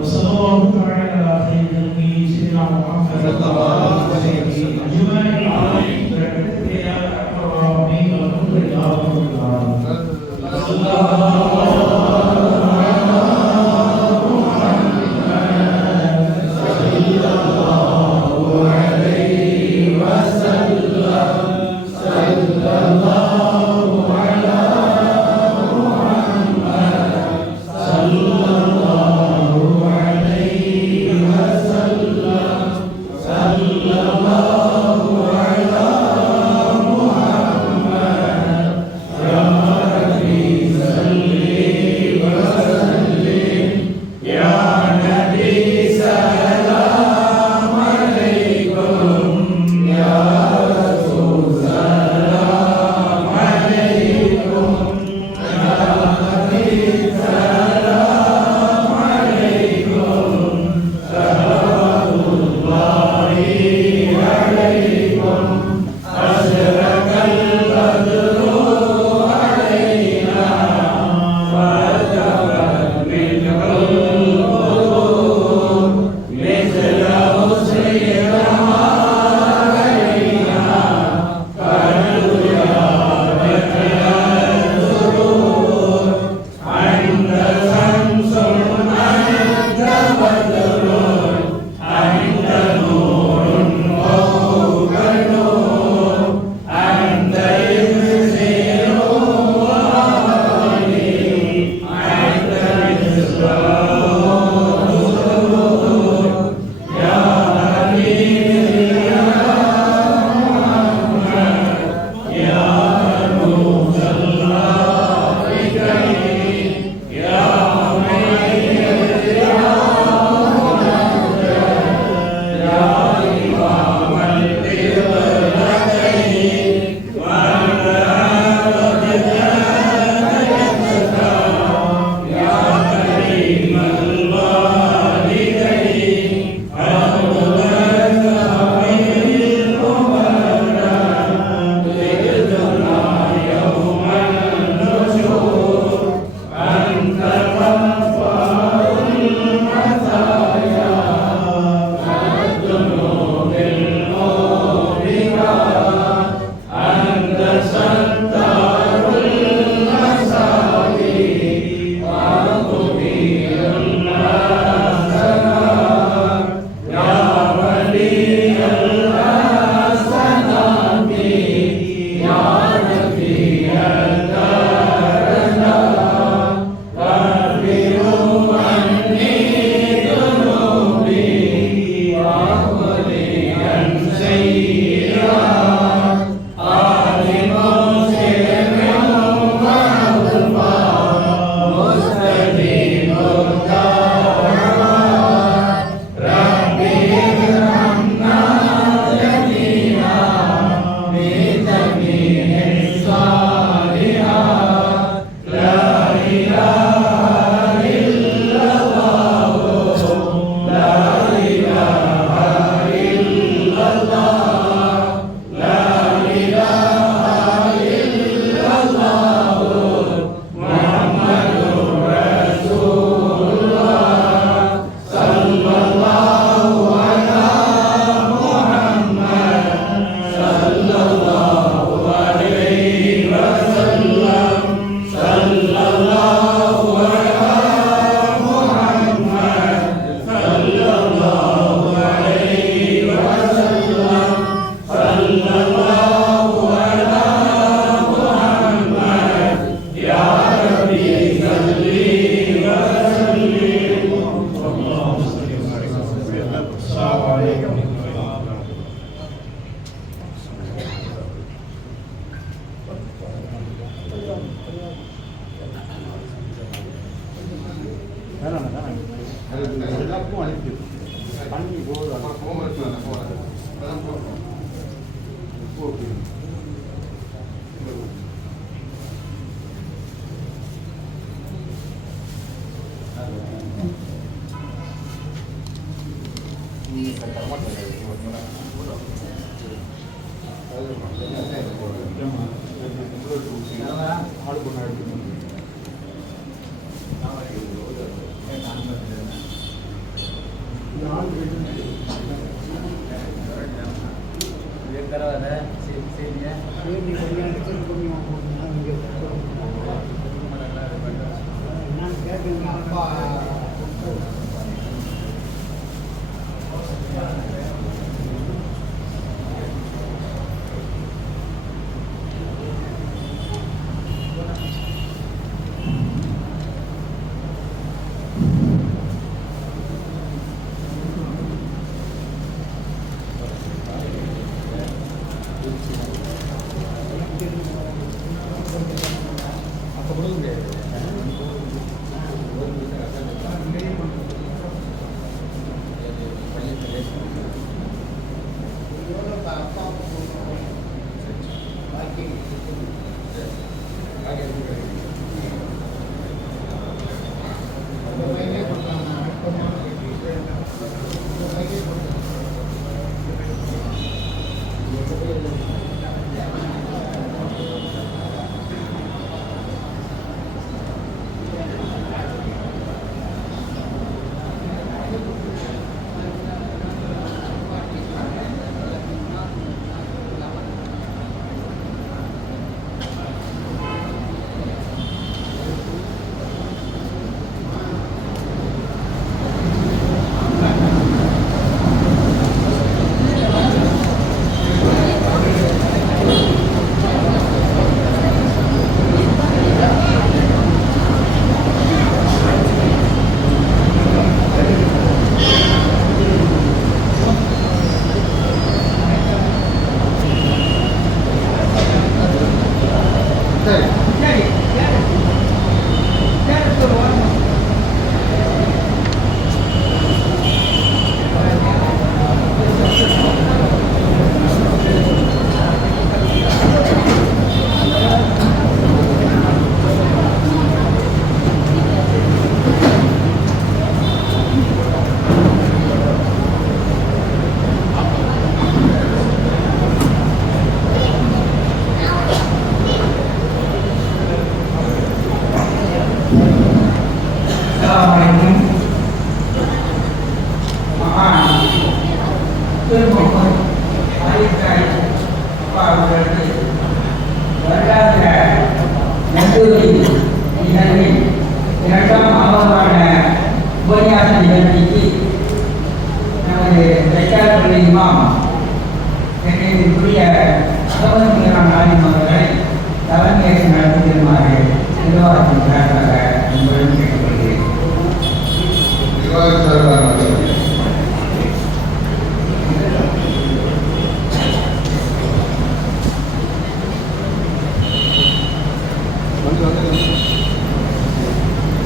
وصلى الله تعالى على خير خلقه سيدنا எல்லாருக்கும் அனுப்பி பண்ணி ஆடு பண்ண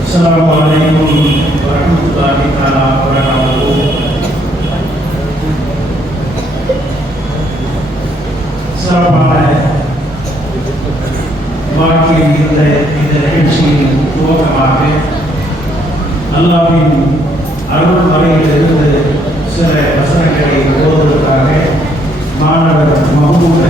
Assalamualaikum warahmatullahi wabarakatuh. Selamat வாழ்க்கையில் இந்த நிகழ்ச்சியின் துவக்கமாக அல்லாஹ்வின் அருள் மறையிலிருந்து சில வசனங்களை ஓதுவதற்காக மாணவர் மஹமூத்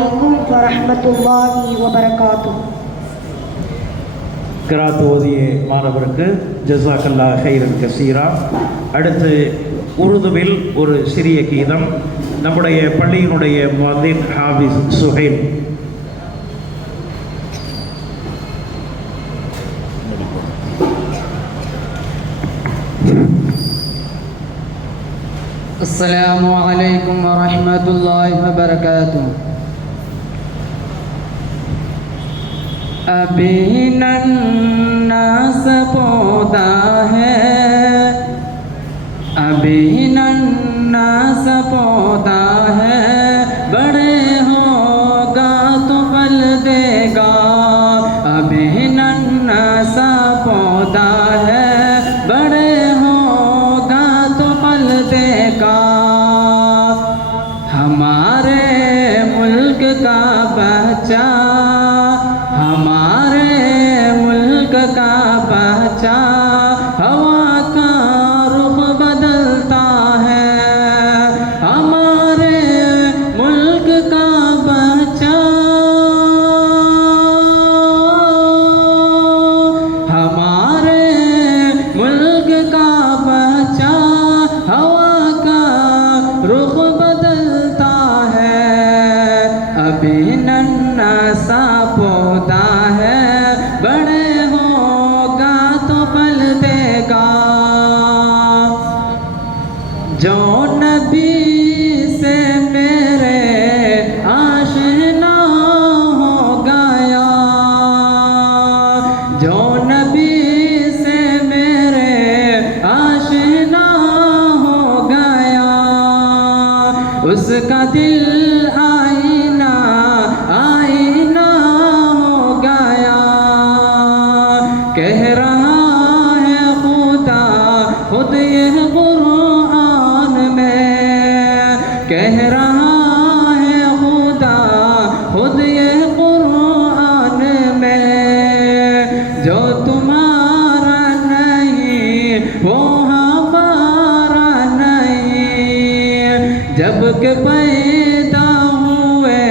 عليكم ورحمة الله وبركاته. கிராத் ஓதிய மாணவருக்கு ஜஸாக்கல்லா ஹைரன் கசீரா. அடுத்து உருதுவில் ஒரு சிறிய கீதம் நம்முடைய பள்ளியினுடைய முஅத்தின் ஹாஃபிஸ் சுஹைல். السلام عليكم ورحمة الله وبركاته. ابھی ننا سا پودا ہے، ابھی ننا سا پودا ہے، بڑے ہوگا تو پل دے گا. ابھی ننا سا پودا ہے، بڑے ہوگا تو پل دے گا. ہمارے ملک کا بچہ، ہمارے ملک کا بچہ ہوا کا رخ بدلتا ہے. ہمارے ملک کا بچہ، ہمارے ملک کا بچہ ہوا کا رخ بدلتا ہے. ابھی ننا سا پودا ہے، بڑے ہوگا تو پل دے گا. جو نبی سے میرے آشنا ہو گیا، جو نبی سے میرے آشنا ہو گیا، اس کا دل آئینہ آئینہ ہو گیا. کہہ رہا ہے خدا خود یہ قرآن میں، کہہ رہا ہے خدا خود یہ قرآن میں، جو تمہارا نہیں وہ ہمارا نہیں. جب کہ پیدا ہوئے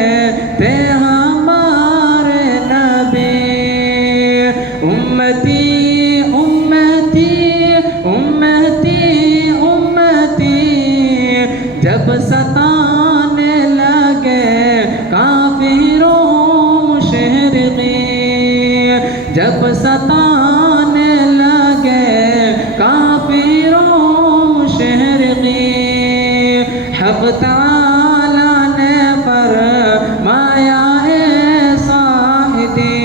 تھے ہمارے نبی، امتی امتی امتی امتی جب ستانے لگے کافروں مشرقین، جب ستانے لگے کافروں مشرقین، حق تعالی نے فرمایا اے صاحدی،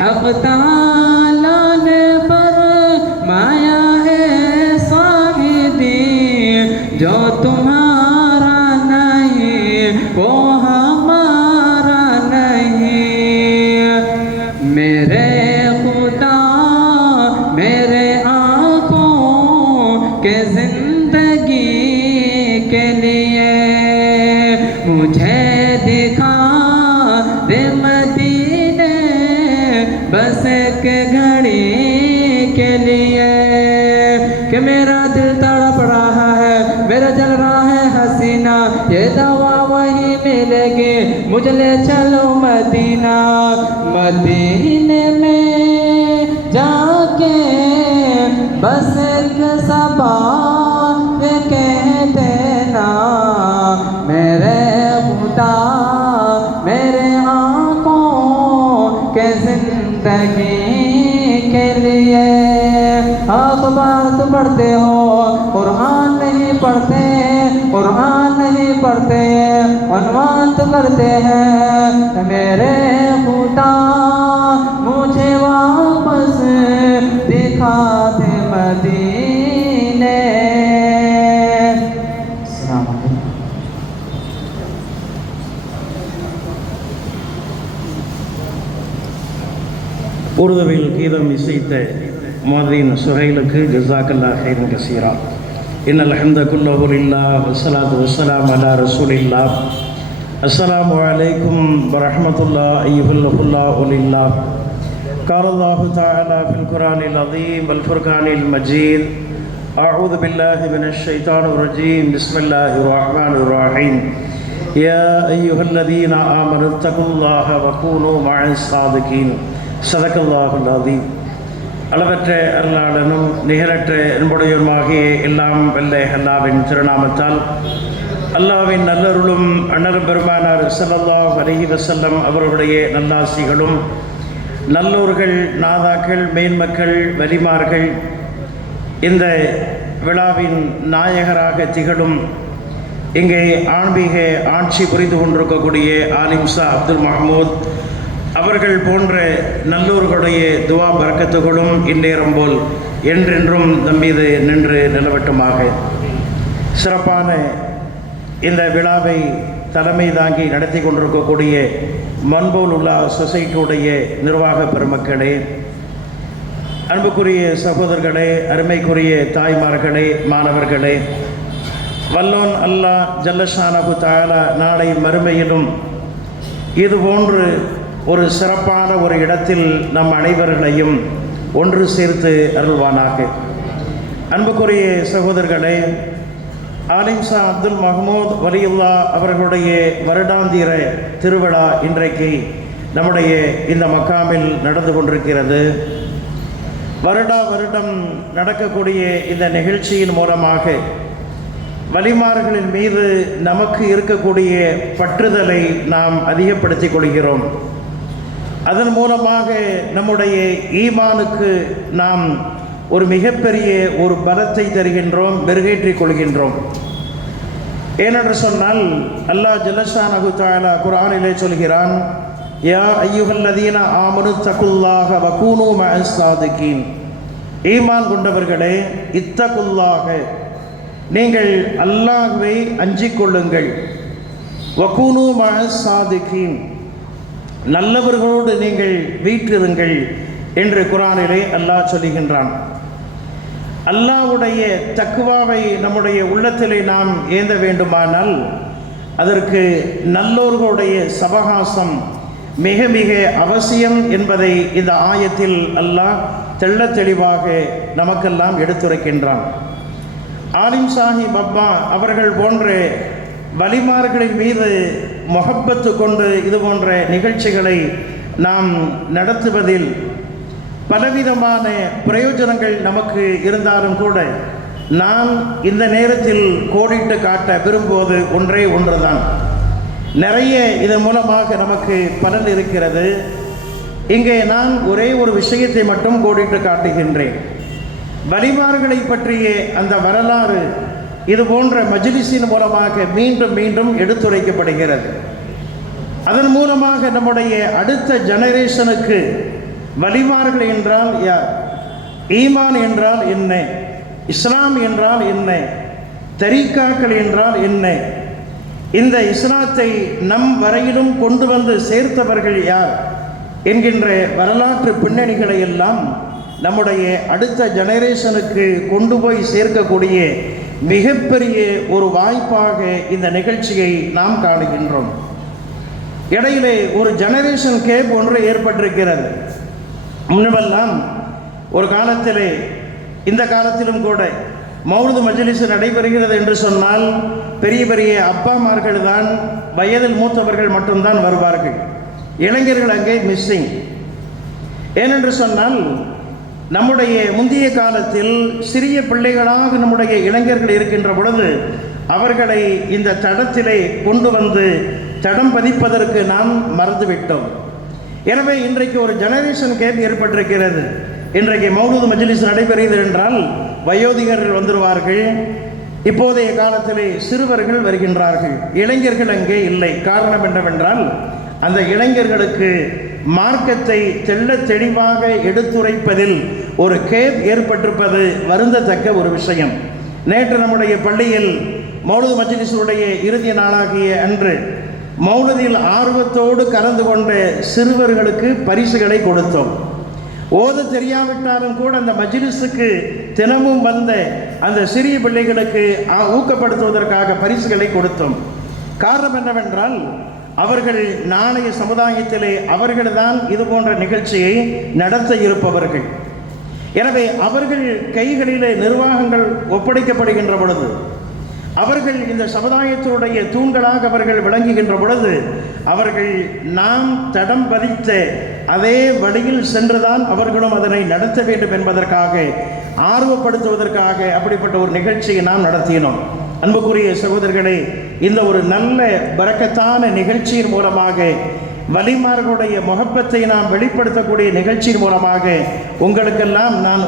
حق تعالی نے فرمایا اے صاحدی، جو تمہارا نہیں وہ ہمارا نہیں. میرے خدا میرے آنکھوں کے زندگی کے لیے مجھے دکھا دے مدینے بس ایک گھڑی کے لیے. کہ میرا دل تڑپ رہا ہے، میرا جل رہا ہے حسینہ، یہ دوا وہی ملے گی مجھے لے چلو مدینہ. مدینے میں جا کے بس ایک زبان پہ کہہ دینا، میرے خدا میرے آنکھوں کے زندگی کے لیے. اخبار تو پڑھتے ہو، قرآن نہیں پڑھتے، قرآن نہیں پڑھتے، عنوان تو کرتے ہیں. میرے خدا مجھے واپس دکھا دے مدینے. السلام علیکم. உருதுவில் கீதம் இசைத்த முஅத்தின் சுஹைலுக்கு ஜஸாக்கல்லா ஹைரன் கசீரா. இன்னல் ஹம்த குல்லஹு லில்லாஹ் வஸ்ஸலாத்து வஸ்ஸலாமு அலா ரசூலில்லாஹ். அஸ்ஸலாமு அலைக்கும் வரஹ்மத்துல்லாஹி அய்யுஹுல்லாஹு லில்லாஹ். قال الله تعالى في القرآن العظيم والفرقان المجيد أعوذ بالله من الشيطان الرجيم بسم الله الرحمن الرحيم يا أيها الذين آمنوا اتقوا الله وكونوا مع الصادقين صدق الله العظيم. அளவற்ற அருளாளனும் நிகரற்ற அன்புடையவருமாகிய எல்லாம் வல்ல அல்லாஹ்வின் திருநாமத்தால் அல்லாஹ்வின் நல்லருளும் அண்ணல் பெருமானார் ஸல்லல்லாஹு அலைஹி வஸல்லம் அவர்களுடைய நல்லாசிகளும் நல்லோர்கள் நாதாக்கள் மேன்மக்கள் வலிமார்கள் இந்த விழாவின் நாயகராக திகழும் இங்கே ஆன்மீக ஆட்சி புரிந்து கொண்டிருக்கக்கூடிய ஆலிம் ஷா அப்துல் மஹமூத் அவர்கள் போன்ற நல்லோர்களுடைய துவா பரக்கத்துகளும் இந்நேரம் போல் என்றென்றும் நம்மீது நின்று நிலவட்டுமாக. சிறப்பான இந்த விழாவை தலைமை தாங்கி நடத்தி கொண்டிருக்கக்கூடிய மன்போல் உலா சொசைட்டியுடைய நிர்வாக பெருமக்களே, அன்புக்குரிய சகோதரர்களே, அருமைக்குரிய தாய்மார்களே, மாணவர்களே, வல்லோன் அல்லாஹ் ஜல்லஷானஹு தஆலா நாளை மறுமையிலும் இதுபோன்று ஒரு சிறப்பான ஒரு இடத்தில் நம் அனைவர்களையும் ஒன்று சேர்த்து அருள்வானாக. அன்புக்குரிய சகோதரர்களே, ஆலிம் ஷா அப்துல் மஹமூத் வலியுல்லா அவர்களுடைய வருடாந்திர திருவிழா இன்றைக்கு நம்முடைய இந்த மக்காமில் நடந்து கொண்டிருக்கிறது. வருடம் நடக்கக்கூடிய இந்த நிகழ்ச்சியின் மூலமாக வலிமார்களின் மீது நமக்கு இருக்கக்கூடிய பற்றுதலை நாம் அதிகப்படுத்திக் கொள்கிறோம். அதன் மூலமாக நம்முடைய ஈமானுக்கு நாம் ஒரு மிகப்பெரிய ஒரு பலத்தை தருகின்றோம், மெருகேற்றிக் கொள்கின்றோம். ஏனென்று சொன்னால் அல்லாஹ் ஜல்லஷானஹு தஆலா குர்ஆனிலே சொல்கிறான், யா அய்யுஹல்லதீன ஆமனு தகுல்லாஹ வகூனு மஅஸ் ஸாதிகீன். ஈமான் கொண்டவர்களே, இத்தகுல்லாஹ, நீங்கள் அல்லாஹ்வை அஞ்சிக் கொள்ளுங்கள், வகூனு மஅஸ் ஸாதிகீன், நல்லவர்களோடு நீங்கள் வீற்றிருங்கள் என்று குர்ஆனிலே அல்லாஹ் சொல்லுகின்றான். அல்லாஹ்வுடைய தக்வாவை நம்முடைய உள்ளத்திலே நாம் ஏந்த வேண்டுமானால் அதற்கு நல்லோர்களுடைய சவகாசம் மிக மிக அவசியம் என்பதை இந்த ஆயத்தில் அல்லாஹ் தெள்ளத் தெளிவாக நமக்கெல்லாம் எடுத்துரைக்கின்றான். ஆலிம் சாஹிப் அப்பா அவர்கள் போன்ற வலிமார்களின் மீது முஹப்பத்து கொண்டு இது போன்ற நிகழ்ச்சிகளை நாம் நடத்துவதில் பலவிதமான பிரயோஜனங்கள் நமக்கு இருந்தாலும் கூட நான் இந்த நேரத்தில் கோடிட்டு காட்ட விரும்புவது ஒன்றுதான். நிறைய இதன் மூலமாக நமக்கு பலன் இருக்கிறது. இங்கே நான் ஒரே ஒரு விஷயத்தை மட்டும் கோடிட்டு காட்டுகின்றேன். வலிமார்களை பற்றிய அந்த வரலாறு இது போன்ற மஜ்லிஸின் மூலமாக மீண்டும் மீண்டும் எடுத்துரைக்கப்படுகிறது. அதன் மூலமாக நம்முடைய அடுத்த ஜெனரேஷனுக்கு வலிமார்கள் என்றால் யார், ஈமான் என்றால் என்ன, இஸ்லாம் என்றால் என்ன, தரீக்காக்கள் என்றால் என்ன, இந்த இஸ்லாத்தை நம் வரையிலும் கொண்டு வந்து சேர்த்தவர்கள் யார் என்கின்ற வரலாற்று பின்னணிகளை எல்லாம் நம்முடைய அடுத்த ஜெனரேஷனுக்கு கொண்டு போய் சேர்க்கக்கூடிய மிகப்பெரிய ஒரு வாய்ப்பாக இந்த நிகழ்ச்சியை நாம் காணுகின்றோம். இடையிலே ஒரு ஜெனரேஷன் கேப் ஒன்று ஏற்பட்டிருக்கிறது. முன்பெல்லாம் ஒரு காலத்திலே, இந்த காலத்திலும் கூட மௌலிது மஜ்லிஸ் நடைபெறுகிறது என்று சொன்னால் பெரிய பெரிய அப்பாமார்கள் தான், வயதில் மூத்தவர்கள் மட்டும்தான் வருவார்கள். இளைஞர்கள் அங்கே மிஸ்ஸிங். ஏனென்று சொன்னால் நம்முடைய முந்தைய காலத்தில் சிறிய பிள்ளைகளாக நம்முடைய இளைஞர்கள் இருக்கின்ற பொழுது அவர்களை இந்த தடத்திலே கொண்டு வந்து தடம் பதிப்பதற்கு நாம் மறந்துவிட்டோம். எனவே இன்றைக்கு ஒரு ஜெனரேஷன் கேப் ஏற்பட்டிருக்கிறது. இன்றைக்கு மௌலிது மஜ்லிஸ் நடைபெறுகிறது என்றால் வயோதிகர்கள் வந்துடுவார்கள். இப்போதைய காலத்திலே சிறுவர்கள் வருகின்றார்கள், இளைஞர்கள் அங்கே இல்லை. காரணம் என்னவென்றால் அந்த இளைஞர்களுக்கு மார்க்கத்தை தெள்ளத் தெளிவாக எடுத்துரைப்பதில் ஒரு கேப் ஏற்பட்டிருப்பது வருந்தத்தக்க ஒரு விஷயம். நேற்று நம்முடைய பள்ளியில் மௌலிது மஜ்லிஸுடைய இறுதி நாளாகிய அன்று மௌலிதில் ஆர்வத்தோடு கலந்து கொண்ட சிறுவர்களுக்கு பரிசுகளை கொடுத்தோம். ஓத தெரியாவிட்டாலும் கூட அந்த மஜ்லிஸுக்கு தினமும் வந்த அந்த சிறிய பிள்ளைகளுக்கு ஊக்கப்படுத்துவதற்காக பரிசுகளை கொடுத்தோம். காரணம் என்னவென்றால் அவர்கள் நாளைய சமுதாயத்திலே அவர்கள்தான் இது போன்ற நிகழ்ச்சியை நடத்த இருப்பவர்கள். எனவே அவர்கள் கைகளிலே நிர்வாகங்கள் ஒப்படைக்கப்படுகின்ற பொழுது அவர்கள் இந்த சமுதாயத்தினுடைய தூண்களாக அவர்கள் விளங்குகின்ற பொழுது அவர்கள் நாம் தடம் பதித்த அதே வழியில் சென்றுதான் அவர்களும் அதனை நடத்த வேண்டும் என்பதற்காக ஆர்வப்படுத்துவதற்காக அப்படிப்பட்ட ஒரு நிகழ்ச்சியை நாம் நடத்தினோம். அன்புக்குரிய சகோதரர்களே, இந்த ஒரு நல்ல பரக்கத்தான நிகழ்ச்சியின் மூலமாக வலிமார்களுடைய முகப்பத்தை நாம் வெளிப்படுத்தக்கூடிய நிகழ்ச்சியின் மூலமாக உங்களுக்கெல்லாம் நான்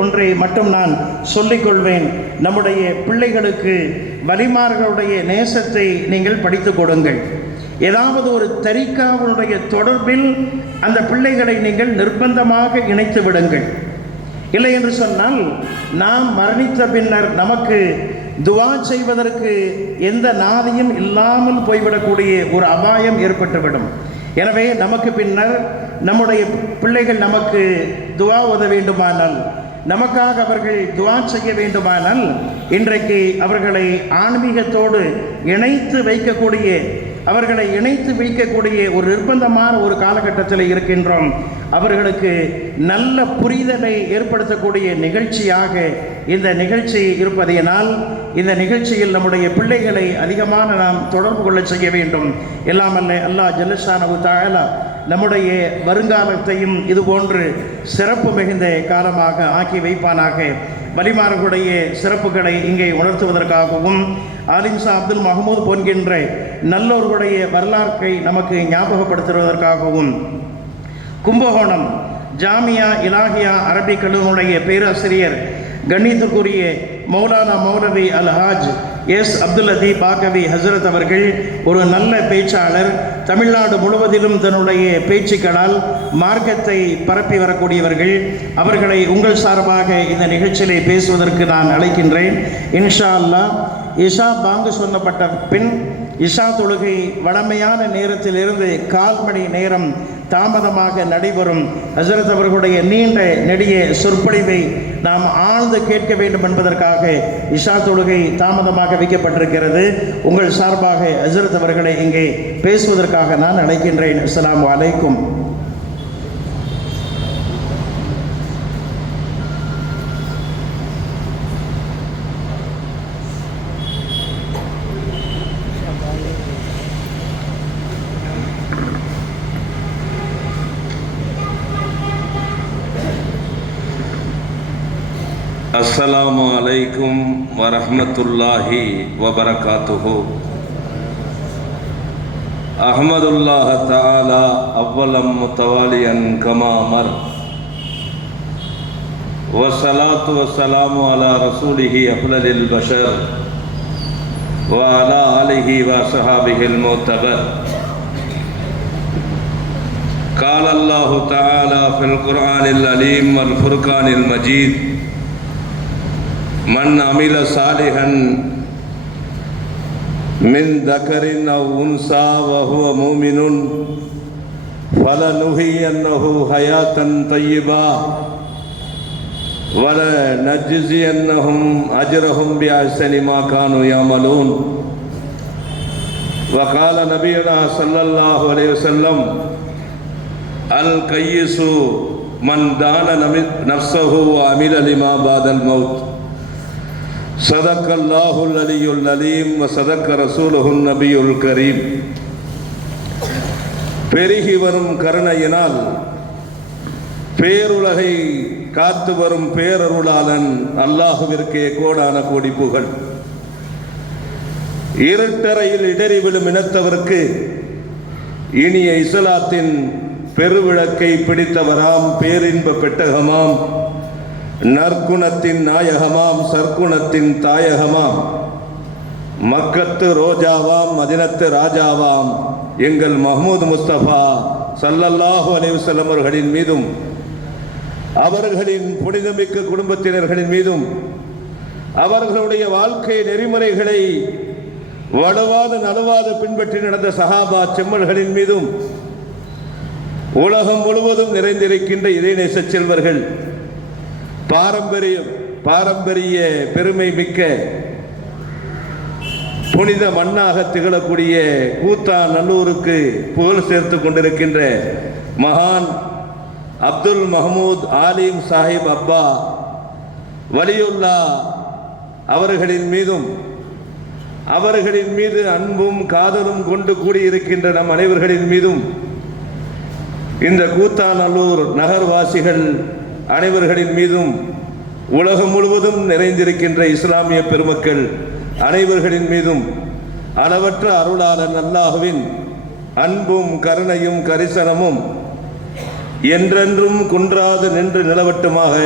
ஒன்றை மட்டும் நான் சொல்லிக்கொள்வேன். நம்முடைய பிள்ளைகளுக்கு வலிமார்களுடைய நேசத்தை நீங்கள் படித்து கொடுங்கள். ஏதாவது ஒரு தரிகாவுடைய தொடர்பில் அந்த பிள்ளைகளை நீங்கள் நிர்பந்தமாக இணைத்து விடுங்கள். இல்லை என்று சொன்னால் நாம் மரணித்த பின்னர் நமக்கு துவா செய்வதற்கு எந்த நாதியும் இல்லாமல் போய்விடக்கூடிய ஒரு அபாயம் ஏற்பட்டுவிடும். எனவே நமக்கு பின்னர் நம்முடைய பிள்ளைகள் நமக்கு துவா உத வேண்டுமானால், நமக்காக அவர்கள் துவா செய்ய வேண்டுமானால், இன்றைக்கு அவர்களை ஆன்மீகத்தோடு இணைத்து வைக்கக்கூடிய ஒரு நிர்பந்தமான ஒரு காலகட்டத்தில் இருக்கின்றோம். அவர்களுக்கு நல்ல புரிதலை ஏற்படுத்தக்கூடிய நிகழ்ச்சியாக இந்த நிகழ்ச்சி இருப்பதையினால் இந்த நிகழ்ச்சியில் நம்முடைய பிள்ளைகளை அதிகமான நாம் தொடர்பு கொள்ள செய்ய வேண்டும். எல்லாமல்ல அல்லாஹ் ஜல்லஷானஹு தஆலா நம்முடைய வருங்காலத்தையும் இதுபோன்று சிறப்பு மிகுந்த காலமாக ஆக்கி வைப்பானாக. வலிமார்களுடைய சிறப்புகளை இங்கே உணர்த்துவதற்காகவும் ஆலிம்சா அப்துல் மஹமூத் போன்கின்ற நல்லோர்களுடைய வரலாற்றை நமக்கு ஞாபகப்படுத்துவதற்காகவும் கும்பகோணம் ஜாமியா இலாஹியா அரபிக் கல்லூரியுடைய பேராசிரியர் கண்ணியத்துக்குரிய மௌலானா மௌலவி அல் ஹாஜ் எஸ் அப்துல் லதீப் பாகவி ஹசரத் அவர்கள் ஒரு நல்ல பேச்சாளர். தமிழ்நாடு முழுவதிலும் தன்னுடைய பேச்சுக்களால் மார்க்கத்தை பரப்பி வரக்கூடியவர்கள். அவர்களை உங்கள் சார்பாக இந்த நிகழ்ச்சியிலே பேசுவதற்கு நான் அழைக்கின்றேன். இன்ஷா அல்லாஹ் இஷா பாங்கு சொல்லப்பட்ட பின் இஷா தொழுகை வழமையான நேரத்திலிருந்து 1/4 மணி நேரம் தாமதமாக நடைபெறும். ஹசரத் அவர்களுடைய நீண்ட நெடிய சொற்பொழிவை நாம் ஆழ்ந்து கேட்க வேண்டும் என்பதற்காக இஷா தொழுகை தாமதமாக வைக்கப்பட்டிருக்கிறது. உங்கள் சார்பாக ஹசரத் அவர்களை இங்கே பேசுவதற்காக நான் அழைக்கின்றேன். அஸ்ஸலாமு அலைக்கும். अस्सलामु अलैकुम वरहमतुल्लाहि वबरकातुहु। अहमदुल्लाह ताला अव्वलम मुतवालियन कमा अमर वस्सलातु वस्सलामु अला रसूलिहि अफललिल बशर व अला आलिहि व सहाबिहिल मुतबर। क़ाल अल्लाहु ताला फ़िल क़ुरआनिल अलीम वल फ़ुरक़ानिल मजीद मन अमिल सालिहन मिन दकरिन औ उन्सा व हुव मुमिनुन फलनुहियन्नहु हयातन तय्यबा वलनज्ज़ियन्नहुम अजरहुम बिअहसनि मा कानू यअमलून। वक़ाल नबियुना सल्लल्लाहु अलैहि वसल्लम अल कय्यिसु मन दान नफ्सहु व अमिल लिमा बादल मौत। सदक़ल्लाहुल अलियुल अलीम व सदक़ रसूलुहुन नबियुल करीम। பெருகி வரும் கருணையினால் பேருலகை காத்து வரும் பேரருளாளன் அல்லாஹுவிற்கே கோடான கோடி புகழ். இருட்டறையில் இடறி விழும் இனத்தவருக்கு இனிய இஸ்லாத்தின் பெருவிளக்கை பிடித்தவராம், பேரின்ப பெட்டகமாம், நற்குணத்தின் நாயகமாம், சற்குணத்தின் தாயகமாம், மக்கத்து ரோஜாவாம், மதினத்து ராஜாவாம் எங்கள் மஹ்மூத் முஸ்தபா ஸல்லல்லாஹு அலைஹி வஸல்லம் அவர்களின் மீதும் அவர்களின் புனிதமிக்க குடும்பத்தினர்களின் மீதும் அவர்களுடைய வாழ்க்கை நெறிமுறைகளை வலுவாத நலுவாத பின்பற்றி நடந்த சஹாபா செம்மல்களின் மீதும் உலகம் முழுவதும் நிறைந்திருக்கின்ற இறைநேச செல்வர்கள், பாரம்பரிய பெருமை மிக்க புனித மண்ணாக திகழக்கூடிய கூத்தாநல்லூருக்கு புகழ் சேர்த்து கொண்டிருக்கின்ற மகான் அப்துல் மஹமூத் ஆலிம் சாஹிப் அப்பா வலியுல்லா அவர்களின் மீதும் அவர்களின் மீது அன்பும் காதலும் கொண்டு கூடியிருக்கின்ற நம் அனைவர்களின் மீதும் இந்த கூத்தாநல்லூர் நகர்வாசிகள் அனைவர்களின் மீதும் உலகம் முழுவதும் நிறைந்திருக்கின்ற இஸ்லாமிய பெருமக்கள் அனைவர்களின் மீதும் அளவற்ற அருளாளன் அல்லாஹ்வின் அன்பும் கருணையும் கரிசனமும் என்றென்றும் குன்றாது நின்று நிலவட்டுமாக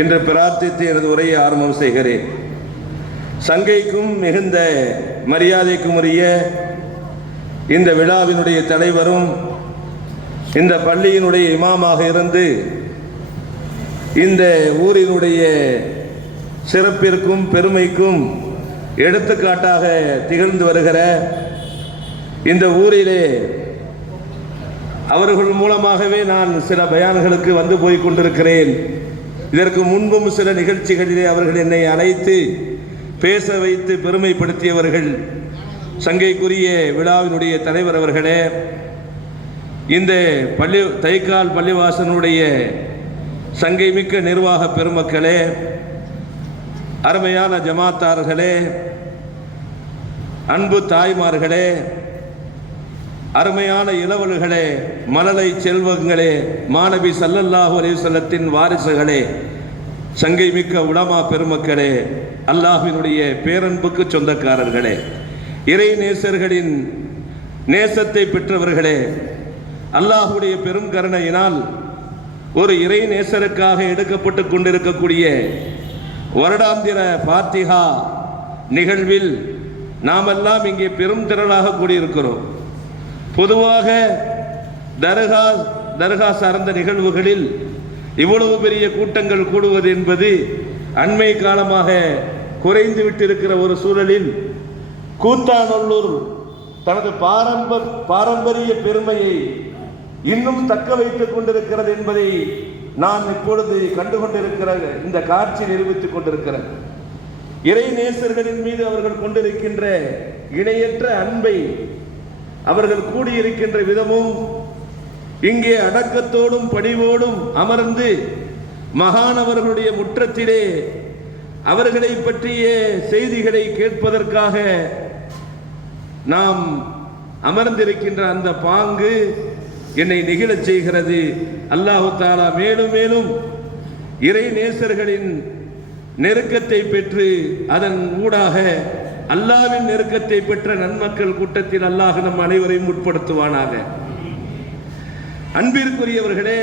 என்று பிரார்த்தித்து எனது உரையை ஆரம்பம் செய்கிறேன். சங்கைக்கும் மிகுந்த மரியாதைக்கும் உரிய இந்த விழாவினுடைய தலைவரும் இந்த பள்ளியினுடைய இமாமாக இருந்து இந்த ஊரினுடைய சிறப்பிற்கும் பெருமைக்கும் எடுத்துக்காட்டாக திகழ்ந்து வருகிற இந்த ஊரிலே அவர்கள் மூலமாகவே நான் சில பயான்களுக்கு வந்து போய் கொண்டிருக்கிறேன். இதற்கு முன்பும் சில நிகழ்ச்சிகளிலே அவர்கள் என்னை அழைத்து பேச வைத்து பெருமைப்படுத்தியவர்கள். சங்கைக்குரிய விழாவினுடைய தலைவர் அவர்களே, இந்த தைக்கால் பள்ளிவாசனுடைய சங்கை மிக்க நிர்வாக பெருமக்களே, அருமையான ஜமாத்தார்களே, அன்பு தாய்மார்களே, அருமையான இளவல்களே, மழலை செல்வங்களே, மாணவி ஸல்லல்லாஹு அலைஹி வஸல்லத்தின் வாரிசுகளே, சங்கை மிக்க உலமா பெருமக்களே, அல்லாஹ்வினுடைய பேரன்புக்கு சொந்தக்காரர்களே, இறை நேசர்களின் நேசத்தை பெற்றவர்களே, அல்லாஹ்வுடைய பெரும் கருணையினால் ஒரு இறை நேசருக்காக எடுக்கப்பட்டு கொண்டிருக்கக்கூடிய வருடாந்திர ஃபாத்திஹா நிகழ்வில் நாமெல்லாம் இங்கே பெரும் திரளாக கூடியிருக்கிறோம். பொதுவாக தர்கா சார்ந்த நிகழ்வுகளில் இவ்வளவு பெரிய கூட்டங்கள் கூடுவது என்பது அண்மை காலமாக குறைந்து விட்டிருக்கிற ஒரு சூழலில் கூத்தாநல்லூர் தனது பாரம்பரிய பெருமையை இன்னும் தக்க வைத்துக் கொண்டிருக்கிறது என்பதை நான் இப்பொழுது கண்டுகொண்டிருக்கிற இந்த காட்சி நிரூபித்துக் கொண்டிருக்கிறது. இறை நேசர்களின் மீது அவர்கள் கொண்டிருக்கின்ற இணையற்ற அன்பை அவர்கள் கூடியிருக்கின்ற விதமும், இங்கே அடக்கத்தோடும் பணிவோடும் அமர்ந்து மகானவர்களுடைய முற்றத்திலே அவர்களை பற்றிய செய்திகளை கேட்பதற்காக நாம் அமர்ந்திருக்கின்ற அந்த பாங்கு என்னை நெகிழச் செய்கிறது. அல்லாஹு தஆலா மேலும் மேலும் இறை நேசர்களின் நெருக்கத்தை பெற்று அதன் ஊடாக அல்லாஹ்வின் நெருக்கத்தை பெற்ற நன்மக்கள் கூட்டத்தில் அல்லாஹ் நம் அனைவரையும் உட்படுத்துவானாக. அன்பிற்குரியவர்களே,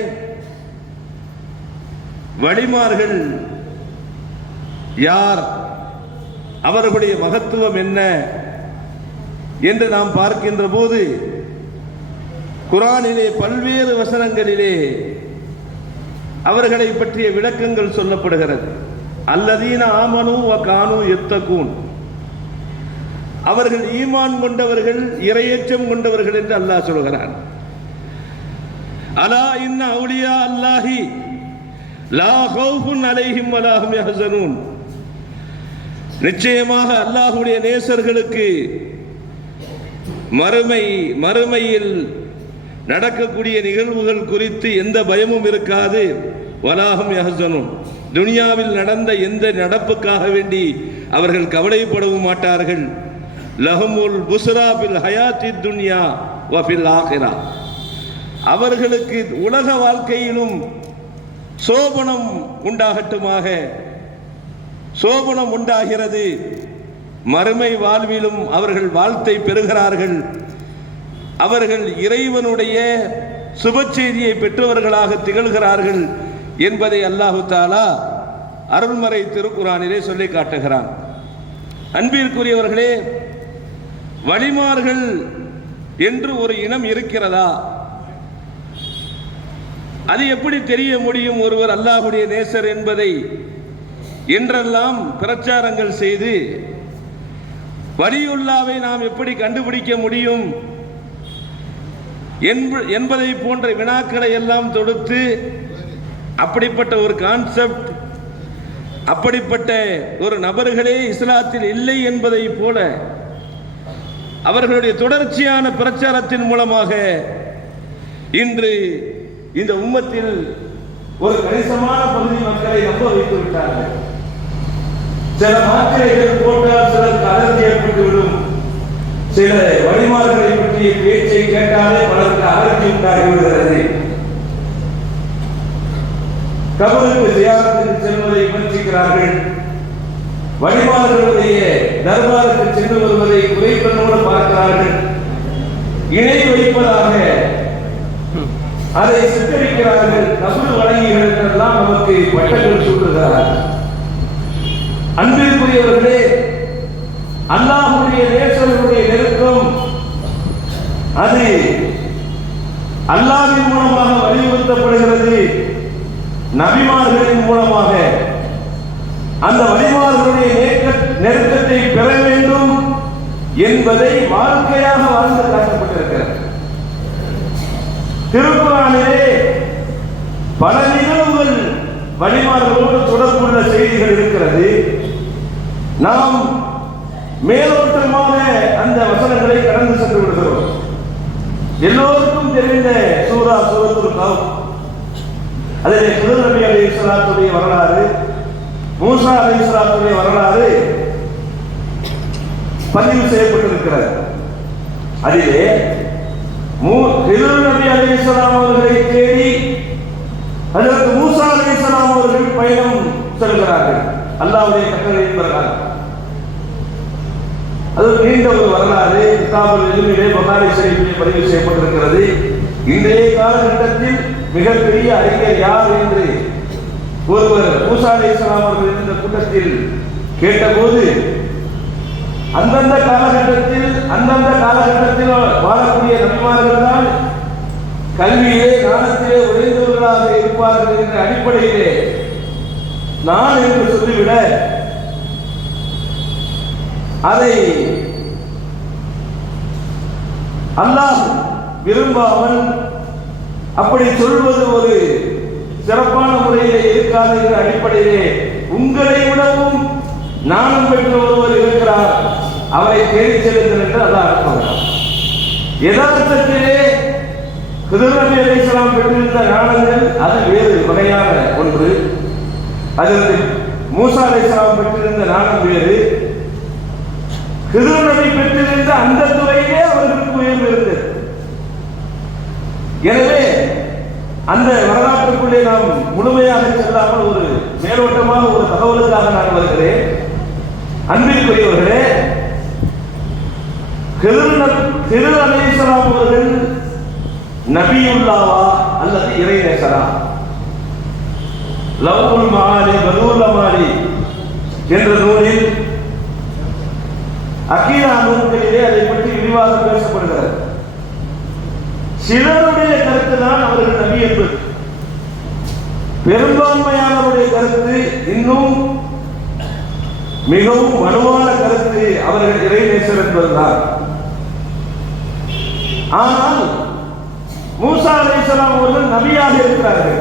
வழிமார்கள் யார், அவர்களுடைய மகத்துவம் என்ன என்று நாம் பார்க்கின்ற போது குர்ஆனிலே பல்வேறு வசனங்களிலே அவர்களை பற்றிய விளக்கங்கள் சொல்லப்படுகிறது. அல்லதீன ஆமனு வ கானு யத்தகூன், அவர்கள் ஈமான் கொண்டவர்கள், இறையச்சம் கொண்டவர்கள் என்று அல்லாஹ் சொல்கிறான். அலா இன்ன அவுலியா அல்லாஹி லா கௌஃபுன் அலைஹிம் வ லா ஹும் யஹ்ஸனூன், நிச்சயமாக அல்லாஹ்வுடைய நேசர்களுக்கு மறுமையில் நடக்கக்கூடிய நிகழ்வுகள் குறித்து எந்த பயமும் இருக்காது. வலாஹும் யஹ்ஸனூன், துனியாவில் நடந்த எந்த நடப்புக்காக வேண்டி அவர்கள் கவலைப்படவும் மாட்டார்கள். லஹுமுல் புஸ்ரா ஃபில் ஹயாத்தித் துன்யா வ ஃபில் ஆகிரா, அவர்களுக்கு உலக வாழ்க்கையிலும் சோபனம் உண்டாகட்டுமாக, சோபனம் உண்டாகிறது, மறுமை வாழ்விலும் அவர்கள் வாழ்த்தை பெறுகிறார்கள். அவர்கள் இறைவனுடைய சுப செய்தியை பெற்றவர்களாக திகழ்கிறார்கள் என்பதை அல்லாஹு தஆலா அருள்மறை திருக்குர்ஆனிலே சொல்லி காட்டுகிறான். அன்பிற்குரியவர்களே, வழிமார்கள் என்று ஒரு இனம் இருக்கிறதா? அது எப்படி தெரிய முடியும் ஒருவர் அல்லாஹ்வுடைய நேசர் என்பதை? என்றெல்லாம் பிரச்சாரங்கள் செய்து வலியுல்லாவை நாம் எப்படி கண்டுபிடிக்க முடியும் என்பதை போன்ற வினாக்களை எல்லாம் தொடுத்து, அப்படிப்பட்ட ஒரு கான்செப்ட், அப்படிப்பட்ட ஒரு நபர்களே இஸ்லாத்தில் இல்லை என்பதை போல அவர்களுடைய தொடர்ச்சியான பிரச்சாரத்தின் மூலமாக இன்று இந்த உம்மத்தில் ஒரு கணிசமான பகுதி மக்களை நம்ப வைத்து விட்டார்கள். சில மாத்திரைகள் போட்டால் சிலருக்கு அலர்ஜி ஏற்பட்டுவிடும். சில வழிமார்களை பற்றிய பேச்சை கேட்டாலே பலருக்கு அலர்ஜி உண்டாகிவிடுகிறது. கபருக்கு தியாகத்துக்கு செல்வதை விமர்சிக்கிறார்கள். வழிமார்களுடைய தர்பாருக்கு சென்று வருவதை குறைப்பதோடு பார்க்கிறார்கள். இணை வைப்பதாக அதை சித்தரிக்கிறார்கள். கபர் வழங்கிகளெல்லாம் நமக்கு பட்டங்கள் சூட்டுகிறார்கள். அன்பிற்குரியவர்களே, அல்லாஹ்வுடைய நேசருடைய நெருக்கம் அது அல்லாஹ்வின் மூலமாக வலியுறுத்தப்படுகிறது. நபிமார்களின் மூலமாக அந்த வழிமார்களுடைய நெருக்கத்தை பெற வேண்டும் என்பதை வாழ்க்கையாக வாழ்ந்து காட்டப்பட்டிருக்கிறது. திருக்குர்ஆனிலே பல நிகழ்வுகள் வழிமார்களோடு தொடர்புள்ள செய்திகள் இருக்கிறது. நாம் மேலோட்டமாக அந்த வசனங்களை கடந்து சென்று விடுகிறோம். எல்லோருக்கும் தெரிந்த சூரத்துல் கஹ்ஃப், அதிலே ஹிதர் நபி அலைஹிஸ்ஸலாத்துடைய வரலாறு, மூசா அலைஹிஸ்ஸலாத்துடைய வரலாறு பதிவு செய்யப்பட்டிருக்கிறது. அதிலே ஹிதர் நபி அலைஹிஸ்ஸலாம் அவர்களை தேடி அதற்கு மூசா அலைஹிஸ்ஸலாம் அவர்கள் பயணம் செல்கிறார்கள் அல்லாஹ்வுடைய கட்டளையின் பிரகாரம். அது நீண்ட ஒரு வரலாறு. கிதாபுல் இல்மிலே புகாரி ஷரீஃபிலே பதிவு செய்யப்பட்டிருக்கிறது. இன்றைய காலகட்டத்தில் மிகப்பெரிய அறிஞர் யார் என்று ஒருவர் மூசா அலைஹிஸ்ஸலாம் அவர்கள் இந்த கூட்டத்தில் கேட்டபோது, அந்தந்த காலகட்டத்தில் வாழக்கூடிய நபிமார்கள் தான் கல்வியிலே ஞானத்திலே உழைந்தவர்களாக இருப்பார்கள் என்ற அடிப்படையிலே நான் என்று சொல்லிவிட அதை அல்லாஹ் விரும்பாமல் அப்படி சொல்வது ஒரு சிறப்பான முறையிலே இருக்காது என்ற அடிப்படையிலே உங்களை விடவும் ஞானம் பெற்ற ஒருவர் இருக்கிறார், அவரை தேடி செல்லுங்கள் என்று அல்லாஹ் அனுப்புகிறார். யதார்த்தத்திலே ஹிதர் நபி அலைஹிஸ்ஸலாம் பெற்றிருந்த ஞானங்கள் அது வேறு வகையான ஒன்று. அதில் மூசா அலைஹிஸ்ஸலாம் பெற்றிருந்த ஞானம் வேறு. ஹிதர் நபி பெற்றிருந்த அந்த துறையிலே அவர்களுக்கு உயர்வு இருந்தது. எனவே அந்த வரலாற்றுக்குள்ளே நாம் முழுமையாக செல்லாமல் ஒரு மேலோட்டமாக ஒரு தகவலுக்காக நான் வருகிறேன். அன்பிற்குரியவர்களே, ஹிதர் அலைஹிஸ்ஸலாம் அவர்கள் நபியுல்லாவா அல்லது இறைநேசரா? லவ்ஹுல் மஆலி பலூல் அமாலி என்ற நூலில் அகீதா நூல்களிலே அதை பற்றி விரிவாக பேசப்படுகிறது. சிலருடைய கருத்து தான் அவர்கள் நபி என்பது. பெரும்பான்மையானவருடைய கருத்து இன்னும் மிகவும் வலுவான கருத்து, அவர்கள் இறைநேசர் என்பதுதான். ஆனால் மூசா அலைஹிஸ்ஸலாம் அவர்கள் நபியாக இருக்கிறார்கள்.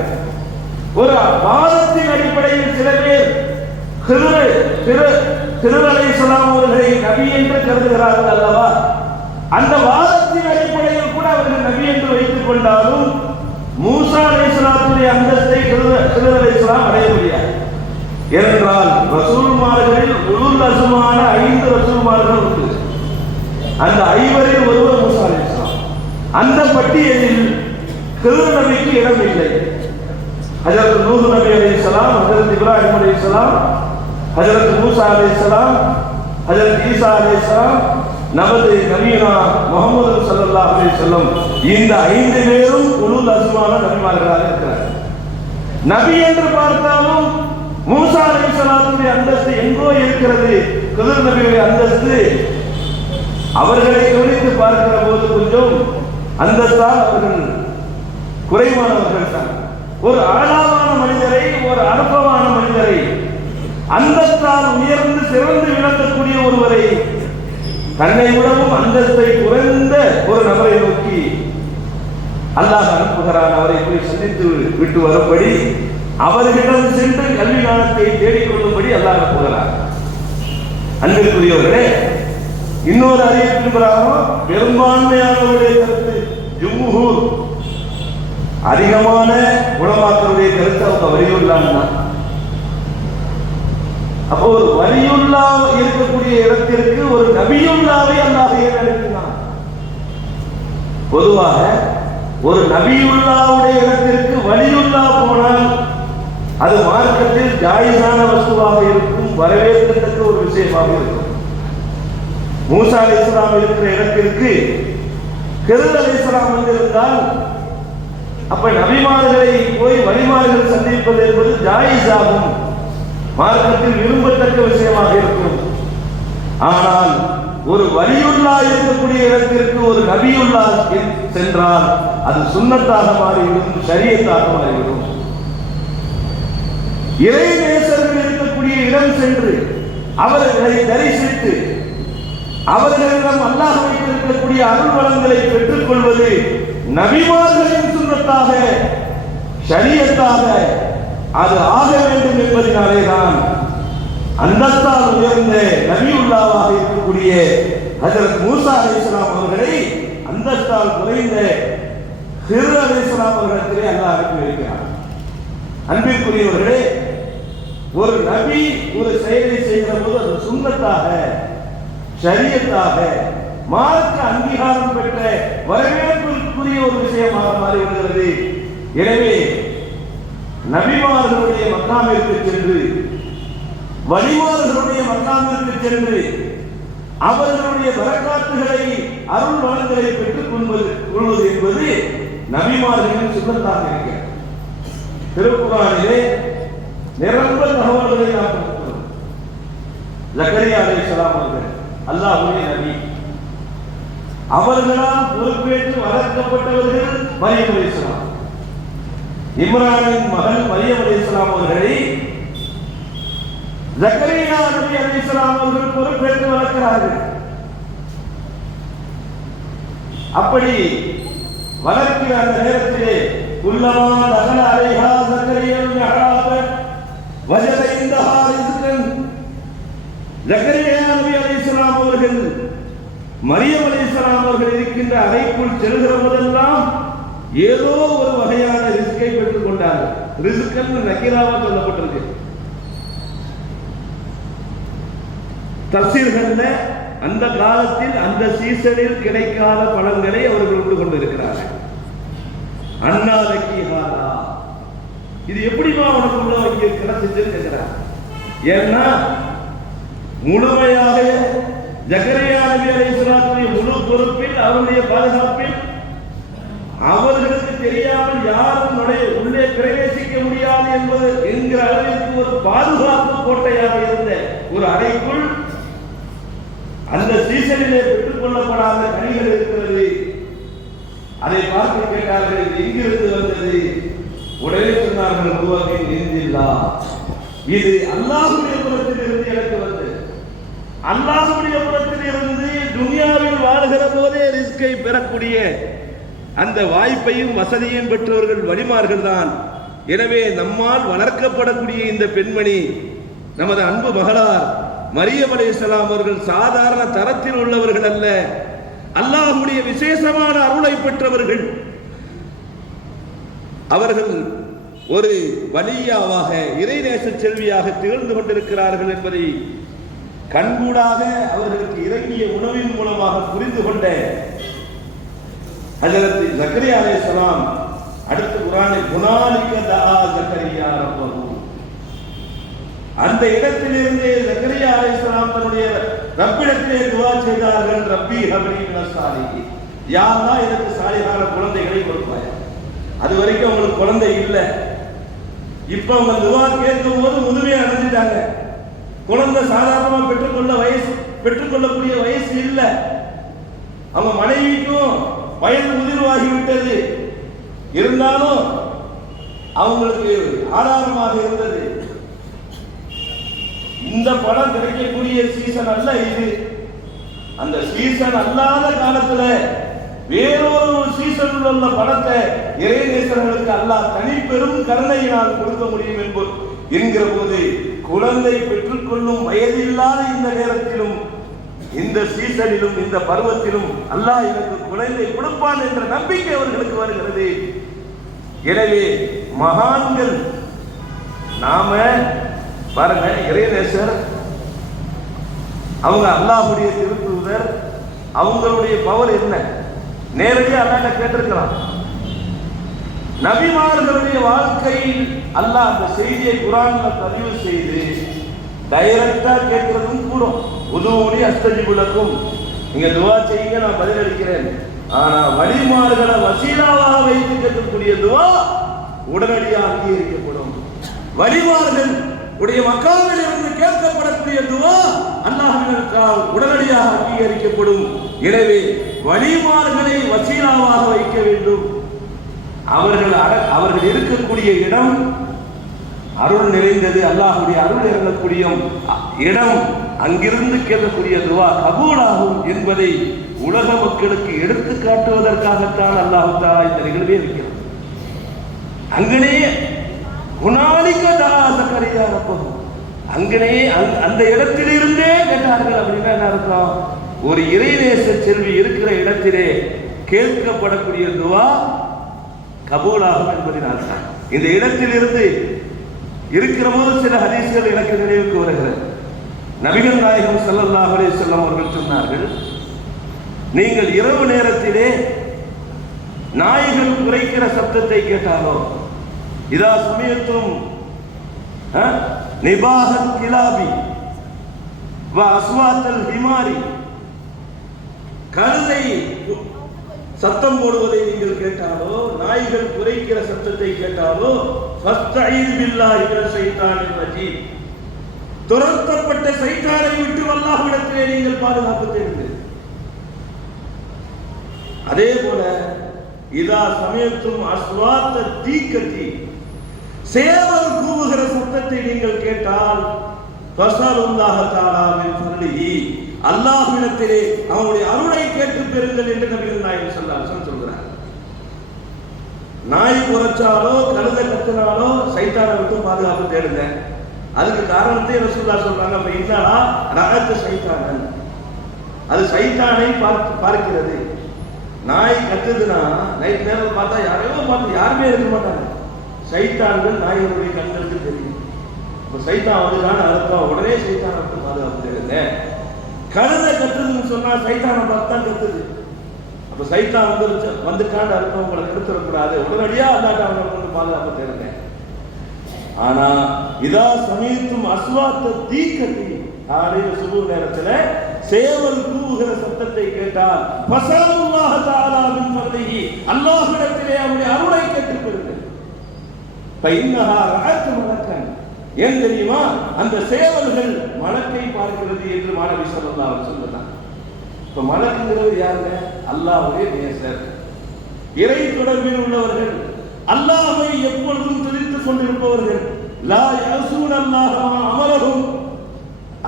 ஒரு வாதத்தின் அடிப்படையில் சில பேர் ஹிதர் அலைஹிஸ்ஸலாம் அவர்களை நபி என்று கருதுகிறார்கள் அல்லவா? அந்த வாதத்தின் அடிப்படையில் கூட அவர்கள் நபி என்று வைத்துக் கொண்டாலும் மூசா அலைஹிஸ்ஸலாத்துடைய அந்தஸ்தை ஹிதர் அலைஹிஸ்ஸலாம் அடைய முடியாது. ஏனென்றால் ரசூல்மார்களில் உலுல் அஸ்மான 5 ரசூல்மார்கள் உண்டு. அந்த 5 ஒருவர் மூசா அலைஹிஸ்ஸலாம். அந்த பட்டியலில் ஹிதர் நபிக்கு இடம் இல்லை. ஹஜரத் நூஹ் நபி அலைஹிஸ்ஸலாம், ஹஜரத் இப்ராஹிம் அலைஹிஸ்ஸலாம், ஹஜரத் மூசா அலைஹிஸ்ஸலாம், ஹஜரத் ஈசா அலைஹிஸ்ஸலாம், நமது நபினா முஹம்மது ஸல்லல்லாஹு அலைஹி வஸல்லம், இந்த 5 பேரும் உலுல் அஸ்மான நபிமார்களாக இருக்கிறார்கள். நபி என்று பார்த்தாலும் மூசா அலைஹிஸ்ஸலாத்துடைய அந்தஸ்து எங்கோ இருக்கிறது. ஹிதர் நபியுடைய அந்தஸ்து அவர்களை கவனித்து பார்க்கிற போது கொஞ்சம் அந்தஸ்தால் அவர்கள் குறைவானவர்கள் தான். ஒரு ஆழமான மனிதரை, ஒரு அனுபவமான மனிதரை, அந்தஸ்தால் உயர்ந்து சிறந்து விளங்கக்கூடிய ஒருவரை, தன்னை விடவும் அந்தஸ்தை குறைந்த ஒரு நபரை நோக்கி அல்லாஹ் அனுப்புகிறான். அவரை போய் சந்தித்து விட்டு வரும்படி, அவர்களிடம் சென்று கல்வி ஞானத்தை தேடிக்கொள்ளும்படி அல்லாஹ் அனுப்புகிறார். அன்பிற்குரியவர்களே, இன்னொரு அறிவிப்பின் பிரகாரம் பெரும்பான்மையானவருடைய கருத்து, ஜும்ஹூர் அதிகமான உலமாக்களுடைய கருத்து அவங்க வலியுள்ளாங்க. அப்போ ஒரு வலியுல்லா இருக்கக்கூடிய இடத்திற்கு ஒரு நபியுல்லாவை அல்லாஹ் ஏன் அனுப்பினான்? பொதுவாக ஒரு நபியுல்லாவுடைய இடத்திற்கு வலியுல்லா போனால் அது மார்க்கத்தில் ஜாயிஸான வஸ்துவாக இருக்கும், வரவேற்கத்தக்க ஒரு விஷயமாக இருக்கும். மூசா அலைஹிஸ்ஸலாம் இருக்கிற இடத்திற்கு கிருல் அலைஹிஸ்ஸலாம் வந்திருந்தால் அப்ப நபிமார்களை போய் வழிமார்கள் சந்திப்பது என்பது ஜாயிஸ் ஆகும், மார்க்கத்தில் விரும்பத்தக்க விஷயமாக இருக்கும். ஆனால் ஒரு வலியுல்லா இருக்கக்கூடிய இடத்திற்கு ஒரு நபியுல்லா சென்றால் அது சுன்னத்தாக மாறிவிடும், ஷரியத்தாக மாறிவிடும். இறை நேசர்கள் இருக்கக்கூடிய இடம் சென்று அவர்களை தரிசித்து அவர்களிடம் அல்லாஹ் வைத்திருக்கக்கூடிய அருள் வளங்களை பெற்றுக் கொள்வது நபிமார்களின் சுன்னத்தாக, ஷரியத்தாக அது ஆக வேண்டும் என்பதனாலேதான் அந்தஸ்தால் உயர்ந்த நபியுல்லாவாக இருக்கக்கூடிய ஹஜ்ரத் மூசா அலைஹிஸ்ஸலாம் அவர்களை அந்தஸ்தால் குறைந்த ஹிர் அலைஹிஸ்ஸலாம் அவர்களிடத்திலே அல்லாஹ் அனுப்பி வைக்கிறார். அன்பிற்குரியவர்களே, ஒரு நபி ஒரு செயலை செய்கிற போது அது சுன்னத்தாக, ஷரியத்தாக, மார்க்க அங்கீகாரம் பெற்ற வரவேற்புக்குரிய ஒரு விஷயமாக மாறிவிடுகிறது. எனவே நபிமார்களுடைய மக்காமிற்கு சென்று வழிமார்களுடைய மக்காமிற்கு சென்று அவர்களுடைய வரலாற்றுகளை அருள் வளங்களை பெற்றுக் கொள்வது என்பது நபிமார்களின் சுன்னத்தாக இருக்கிறது. திருக்குர்ஆனிலே நிரம்ப தகவல்களை நாம் பார்க்கிறோம். ஜக்கரியா அலைஹிஸ்ஸலாம் அவர்கள் அல்லாஹ்வுடைய நபி, அவர்களால் பொறுப்பேற்று வளர்க்கப்பட்டவர்கள் மரியம் அலைஹிஸ்ஸலாம். இம்ரானின் மகள் மரியம் அலைஹிஸ்ஸலாம் அவர்களை ஜக்கரியா நபி அலைஹிஸ்ஸலாம் அவர்கள் பொறுப்பேற்று வளர்க்கிறார்கள். அப்படி வளர்க்கிற அந்த நேரத்திலே குல்லமா தகல அலைஹா ஜக்கரியா மிஹ்ராப வஜத இந்தஹா ரிஸ்கன், ஜக்கரியா நபி அலைஹிஸ்ஸலாம் அவர்கள் மரியம் அலைஹிஸ்ஸலாம் அவர்கள் இருக்கின்ற அறைக்குள் செல்கிற போதெல்லாம் ஏதோ ஒரு வகையான ரிஸ்கை பெற்றுக் கொண்டார்கள். ரிஸ்கன் நக்கீராவா சொல்லப்பட்டிருக்கு. தஃசீர்கள்ல அந்த காலத்தில் அந்த சீசனில் கிடைக்காத பழங்களை அவர்கள் உண்டு கொண்டிருக்கிறார்கள். அண்ணாதக்கிஹாரா, இது எப்படிமா உனக்கு உள்ள இங்கே கிடைச்சிச்சுன்னு கேட்கிறார். ஏன்னா முழுமையாக ஜக்கரியா நபி அலைஹிஸ்ஸலாத்துடைய முழு பொறுப்பில், அவருடைய பாதுகாப்பில் அவர்களுக்கு தெரியாமல் யாரும் உள்ளே பிரவேசிக்க முடியாது என்பது என்கிற அளவிற்கு ஒரு பாதுகாப்பு கோட்டையாக இருந்த ஒரு அறைக்குள் அந்த சீசனிலே பெற்றுக் கொள்ளப்படாத கனிகள் இருக்கிறது. அதை பார்த்து கேட்டார்கள், இது எங்கிருந்து வந்தது? உடனே சொன்னார்கள், உருவாக்கி நின்றில்லா, இது அல்லாஹ்வுடைய புறத்தில் இருந்து எனக்கு வந்தது. அல்லாஹ்வுடைய புறத்தில் இருந்து துனியாவில் வாழ்கிற போதே ரிஸ்கை பெறக்கூடிய அந்த வாய்ப்பையும் வசதியும் பெற்றவர்கள் வலிமார்கள் தான். எனவே நம்மால் வளர்க்கப்படக்கூடிய இந்த பெண்மணி நமது அன்பு மகளார் மரியம் அலைஹிஸ்ஸலாம் அவர்கள் சாதாரண தரத்தில் உள்ளவர்கள் அல்ல, அல்லாஹ்வுடைய விசேஷமான அருளை பெற்றவர்கள். அவர்கள் ஒரு வலியாவாக, இறைநேச செல்வியாக திகழ்ந்து கொண்டிருக்கிறார்கள் என்பதை கண்கூடாக அவர்களுக்கு இறங்கிய உணவின் மூலமாக புரிந்து கொண்ட ஹஜ்ரத் ஜக்கரியா அலைஹிஸ்ஸலாம் அடுத்த குர்ஆனில் குனாலிக தஆ ஜக்கரியா ரப்பஹு, அந்த இடத்திலிருந்து ஜக்கரியா அலைஹிஸ்ஸலாம் தன்னுடைய ரப்பிடத்திலே துஆ செய்தார்கள், ரப்பி ஹப்லி மினஸ் சாலிஹீன், யா அல்லாஹ் எனக்கு சாலிஹான குழந்தைகளை கொடுப்பாய். அது வரைக்கும் அவங்களுக்கு குழந்தை இல்லை. இப்ப அவங்க துஆ கேட்கும் போது முதுமையை அடைஞ்சிட்டாங்க. குழந்தை சாதாரணமா பெற்றுக்கொள்ளக்கூடிய வயசு இல்லை. அவங்க மனைவிக்கும் வயது முதிர்வாகிவிட்டது. இருந்தாலும் அவங்களுக்கு ஆதாரமாக இருந்தது. இந்த படம் கிடைக்கக்கூடிய சீசன் அல்ல இது. அந்த சீசன் அல்லாத காலத்துல வேறொரு சீசனில் உள்ள படத்தை இறைநேசர்களுக்கு அல்லாஹ் தனிப்பெரும் கருணையினால் கொடுக்க முடியும் என்கிற போது, குழந்தை பெற்றுக்கொள்ளும் வயதில்லாத இந்த நேரத்திலும், இந்த சீசனிலும், இந்த பருவத்திலும் அல்லாஹ் எனக்கு குழந்தை கொடுப்பான் என்ற நம்பிக்கை அவர்களுக்கு வருகிறது. எனவே மகான்கள், நாம பாருங்க, இறைநேசர், அவங்க அல்லாஹ்வுடைய திருத்தூதர், அவங்களுடைய பவர் என்ன? நேரடியாக அல்லாஹ் கேட்டிருக்கலாம். நபிமார்களுடைய வாழ்க்கையில் அல்லாஹ் அந்த செய்தியை குர்ஆன்ல பதிவு செய்து டைரக்டா கேட்கிறதும் கூடும். உதுஊனி அஸ்தஜிபு லக்கும், நீங்க துஆ செய்யுங்க நான் பதிலளிக்கிறேன். ஆனா வழிமார்களை வசீலாவாக வைத்து கேட்கக்கூடிய துஆ உடனடியாக அங்கீகரிக்கப்படும். வழிமார்கள் உடைய மக்காவில் இருந்து கேட்கப்படக்கூடிய துஆ அல்லாஹ்வினால் உடனடியாக அங்கீகரிக்கப்படும். எனவே வழிமார்களை வசீலாவாக வைக்க வேண்டும். அவர்கள் இருக்கக்கூடிய இடம் அருள் நிறைந்தது, அல்லாஹ்வுடைய அருள் இறங்கக்கூடிய இடம். அங்கிருந்து கேட்கக்கூடிய துஆ கபூலாகும் என்பதை உலக மக்களுக்கு எடுத்து காட்டுவதற்காகத்தான் அல்லாஹ் தஆலா இந்த நிகழ்வை இருக்கிறார். அங்கனே குணாலிக்க தாசகரியா ரப்பஹு, அங்கனே அந்த இடத்திலிருந்தே கேட்டார்கள். அப்படின்னா என்ன அர்த்தம்? ஒரு இறைநேச செல்வி இருக்கிற இடத்திலே கேட்கப்படக்கூடிய துஆ கபூலாகும் என்பதின் அர்த்தம். இந்த இடத்திலிருந்து இருக்கிற போது சில ஹதீஸ்கள் எனக்கு நினைவுக்கு வருகிறது. நபிகள் நாயகம் ஸல்லல்லாஹு அலைஹி வஸல்லம் அவர்கள் சொன்னார்கள், நீங்கள் இரவு நேரத்திலே நாய்கள் குரைக்கிற சப்தத்தை கேட்டாலோ, இதா சமயத்தும் நிபாஹத் கிலாபி வ அஸ்வாத்தல் ஹிமாரி, கழுதை சத்தம் போடுவதை நீங்கள் கேட்டாலோ, நாய்கள் குரைக்கிற சத்தத்தை கேட்டாலோ, ஃபஸ்தஈஸ் பில்லாஹி மினஷ் ஷைத்தானிர் ரஜீம், துரத்தப்பட்ட சைத்தானை விட்டு அல்லாஹ்விடத்திலே நீங்கள் பாதுகாப்பு தேடுங்கள். அதே போல இதா சமயத்தும் அஸ்வாத்த தீக்கத்தி, சேவல் கூவுகிற சத்தத்தை நீங்கள் கேட்டால், ஃபஸலுல்லாஹ தஆலா மின் ஃபضலிஹி, அல்லாஹ்விடத்திலே அவனுடைய அருளை கேட்டு பெறுங்கள் என்று நபிகள் நாயகம் ஸல்லல்லாஹு அலைஹி வஸல்லம் சொல்கிறார். நாய் குரைச்சாலோ கழுதை கத்தினாலோ சைத்தானை விட்டு பாதுகாப்பு தேடுங்க. அதுக்கு காரணத்தை ரசூலுல்லாஹ் சொல்றாங்க, அப்ப இன்னாலா ரஅத் சைத்தானன், அது சைத்தானை பார்க்கிறது. நாய் கத்துதுன்னா நைட் நேரம் பார்த்தா யாரையோ பார்த்து யாருமே இருக்க மாட்டாங்க. சைத்தான்கள் நாய்களுடைய கண்களுக்கு தெரியும். இப்போ சைத்தான் வந்துதான் அர்த்தம், உடனே சைத்தானை விட்டு பாதுகாப்பு தேடுங்க. கழுதை கத்துதுன்னு சொன்னா சைத்தானை பார்த்து தான் கத்துது. அப்ப சைத்தான் வந்துட்டான்னு அர்த்தம், உங்களை கெடுத்துடக்கூடாது, உடனடியா அல்லாஹ் அவங்களை கொண்டு பாதுகாப்பு தேடுங்க. ஆனா இதா சமீத்தும் அஸ்வாத்த தீக்கத்தி, காலையில் சுபஹ் நேரத்துல சேவல் கூவுகிற சத்தத்தை கேட்டால், ஃபஸலுல்லாஹ தஆலா மின் ஃபضலிஹி, அல்லாஹ்விடத்திலே அவருடைய அருளை கேட்டுப் பெறுங்கள். ஃபஇன்னஹா ரஅத் மலக்கன், ஏன் தெரியுமா? அந்த சேவல்கள் மலக்கை பார்க்கிறது என்று மாணவி ஸல்லல்லாஹு அலைஹி வஸல்லம் சொன்னார். இப்ப மலக்குங்கிறது யாருங்க? அல்லாஹ்வுடைய நேசர், இறை தொடர்பில் உள்ளவர்கள், அல்லாஹ்வை எப்பொழுதும் துதித்துக் கொண்டிருப்பவர்கள். லா யஸூன அல்லாஹ அமரஹும்,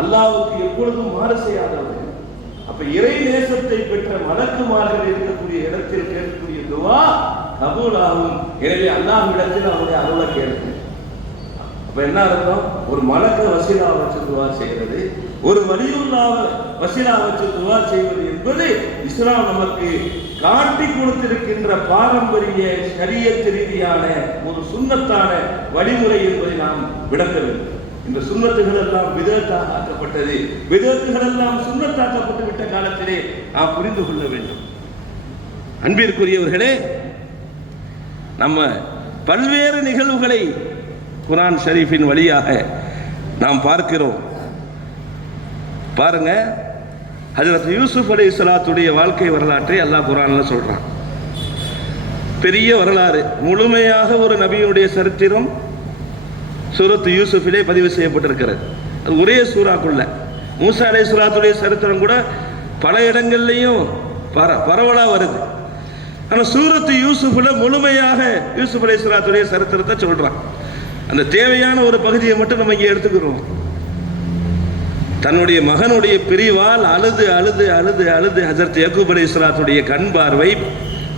அல்லாஹ்வுக்கு எப்பொழுதும் மாறு செய்யாதவர்கள். அப்ப இறை நேசத்தை பெற்ற மலக்குமார்கள் இருக்கக்கூடிய இடத்தில் கேட்கக்கூடிய துஆ கபூலாகும். எனவே அல்லாஹ்விடத்தில் அவருடைய அருளை கேளுங்க. அப்ப என்ன அர்த்தம்? ஒரு மலக்க வசீலா வச்சு துஆ செய்கிறது, ஒரு வலியுல்லாஹ் வசீலா வச்சு துஆ செய்வது என்பது இஸ்லாம் நமக்கு காட்டி கொடுத்திருக்கின்ற பாரம்பரிய ஷரியத் ரீதியான ஒரு சுன்னத்தான வழிமுறை என்பதை நாம் விளக்க வேண்டும். இந்த சுன்னத்துகள் எல்லாம் விதத்தாக ஆக்கப்பட்டது, விதத்துகள் எல்லாம் சுன்னத்தாக்கப்பட்டு விட்ட காலத்திலே நாம் புரிந்து கொள்ள வேண்டும். அன்பிற்குரியவர்களே, நம்ம பல்வேறு நிகழ்வுகளை குர்ஆன் ஷரீஃபின் வழியாக நாம் பார்க்கிறோம். பாருங்க, ஹஜ்ரத் யூசுப் அலைஹிஸ்ஸலாத்துடைய வாழ்க்கை வரலாற்றை அல்லாஹ் குர்ஆன்ல சொல்றான். பெரிய வரலாறு, முழுமையாக ஒரு நபியுடைய சரித்திரம் சூரத் யூசுஃபிலே பதிவு செய்யப்பட்டிருக்கிறது. அது ஒரே சூறாக்குள்ள. மூசா அலைஹிஸ்ஸலாத்துடைய சரித்திரம் கூட பல இடங்கள்லையும் பரவலாக வருது. ஆனால் சூரத் யூசுஃபில் முழுமையாக யூசுப் அலைஹிஸ்ஸலாத்துடைய சரித்திரத்தை சொல்றான். அந்த தேவையான ஒரு பகுதியை மட்டும் நம்ம இங்கே எடுத்துக்கிறோம். தன்னுடைய மகனுடைய பிரிவால் அழுது அழுது அழுது அழுது ஹஜரத் யாக்கூப் அலைஹிஸ்ஸலாத்துடைய கண் பார்வை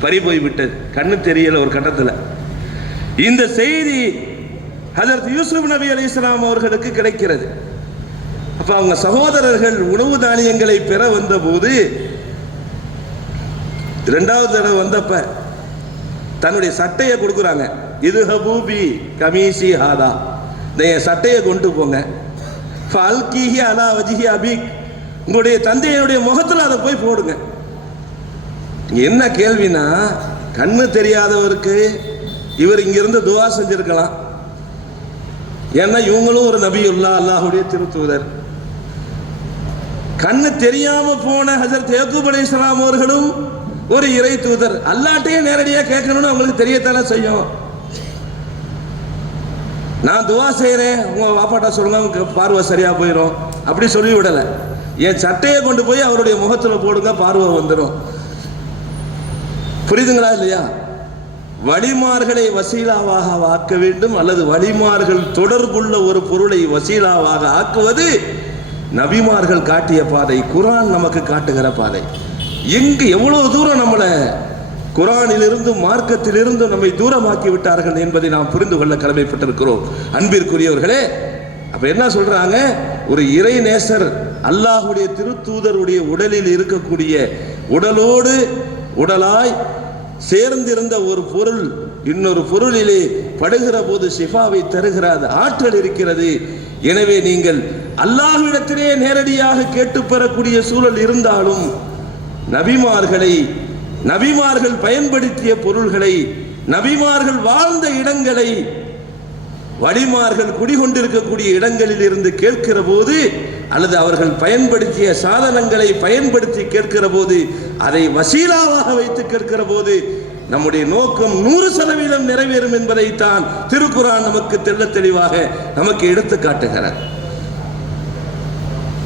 பறிபோய் விட்டது, கண்ணு தெரியல ஒரு கட்டத்தில். இந்த செய்தி ஹஜரத் யூசுப் நபி அலைஹிஸ்ஸலாம் அவர்களுக்கு கிடைக்கிறது. அப்ப அவங்க சகோதரர்கள் உணவு தானியங்களை பெற வந்தபோது, இரண்டாவது தடவை வந்தப்ப தன்னுடைய சட்டையை கொடுக்குறாங்க. இது ஹபூபி கமீசி ஹாதா, என் சட்டையை கொண்டு போங்க, ஃபல்கிஹி அலா வஜிஹி அபீக், உங்களுடைய தந்தையுடைய முகத்தில் அதை போய் போடுங்க. என்ன கேள்வினா, கண்ணு தெரியாதவருக்கு இவர் இங்கிருந்து துவா செஞ்சிருக்கலாம். ஏன்னா இவங்களும் ஒரு நபியுல்லா, அல்லாஹுடைய திருத்தூதர். கண்ணு தெரியாம போன ஹஜரத் யாக்கூப் அலைஹிஸ்ஸலாம் அவர்களும் ஒரு இறை தூதர். அல்லாஹ்ட்டையே நேரடியாக கேட்கணும்னு அவங்களுக்கு தெரியத்தானே செய்யும். நான் துவா செய்கிறேன், உங்க வாப்பாட்டா சொல்லுங்க, உங்க பார்வை சரியா போயிடும் அப்படி சொல்லி விடலை. என் சட்டையை கொண்டு போய் அவருடைய முகத்தில் போடுங்க, பார்வை வந்துடும். புரியுதுங்களா இல்லையா? வழிமார்களை வசீலாவாக ஆக்க வேண்டும், அல்லது வழிமார்கள் தொடர்புள்ள ஒரு பொருளை வசீலாவாக ஆக்குவது நபிமார்கள் காட்டிய பாதை, குர்ஆன் நமக்கு காட்டுகிற பாதை. எங்கு எவ்வளவு தூரம் நம்மளை குர்ஆனிலிருந்து மார்க்கத்திலிருந்து நம்மை தூரமாக்கி விட்டார்கள் என்பதை நாம் புரிந்து கொள்ள கடமைப்பட்டிருக்கிறோம். அன்பிற்குரியவர்களே, அப்ப என்ன சொல்றாங்க? ஒரு இறை நேசர் அல்லாஹுடைய திருத்தூதருடைய உடலில் இருக்கக்கூடிய உடலோடு உடலாய் சேர்ந்திருந்த ஒரு பொருள் இன்னொரு பொருளிலே படுகிற போது ஷிஃபாவை தருகிற ஆற்றல் இருக்கிறது. எனவே நீங்கள் அல்லாஹ்விடத்திலே நேரடியாக கேட்டு பெறக்கூடிய சூழல் இருந்தாலும் நபிமார்கள் பயன்படுத்திய பொருள்களை, நபிமார்கள் வாழ்ந்த இடங்களை, வழிமார்கள் குடிகொண்டிருக்கக்கூடிய இடங்களில் இருந்து கேட்கிற போது, அல்லது அவர்கள் பயன்படுத்திய சாதனங்களை பயன்படுத்தி கேட்கிற போது, அதை வசீலாவாக வைத்து கேட்கிற போது நம்முடைய நோக்கம் 100% நிறைவேறும் என்பதைத்தான் திருக்குர்ஆன் நமக்கு தெள்ளத் தெளிவாக நமக்கு எடுத்து காட்டுகிறார்.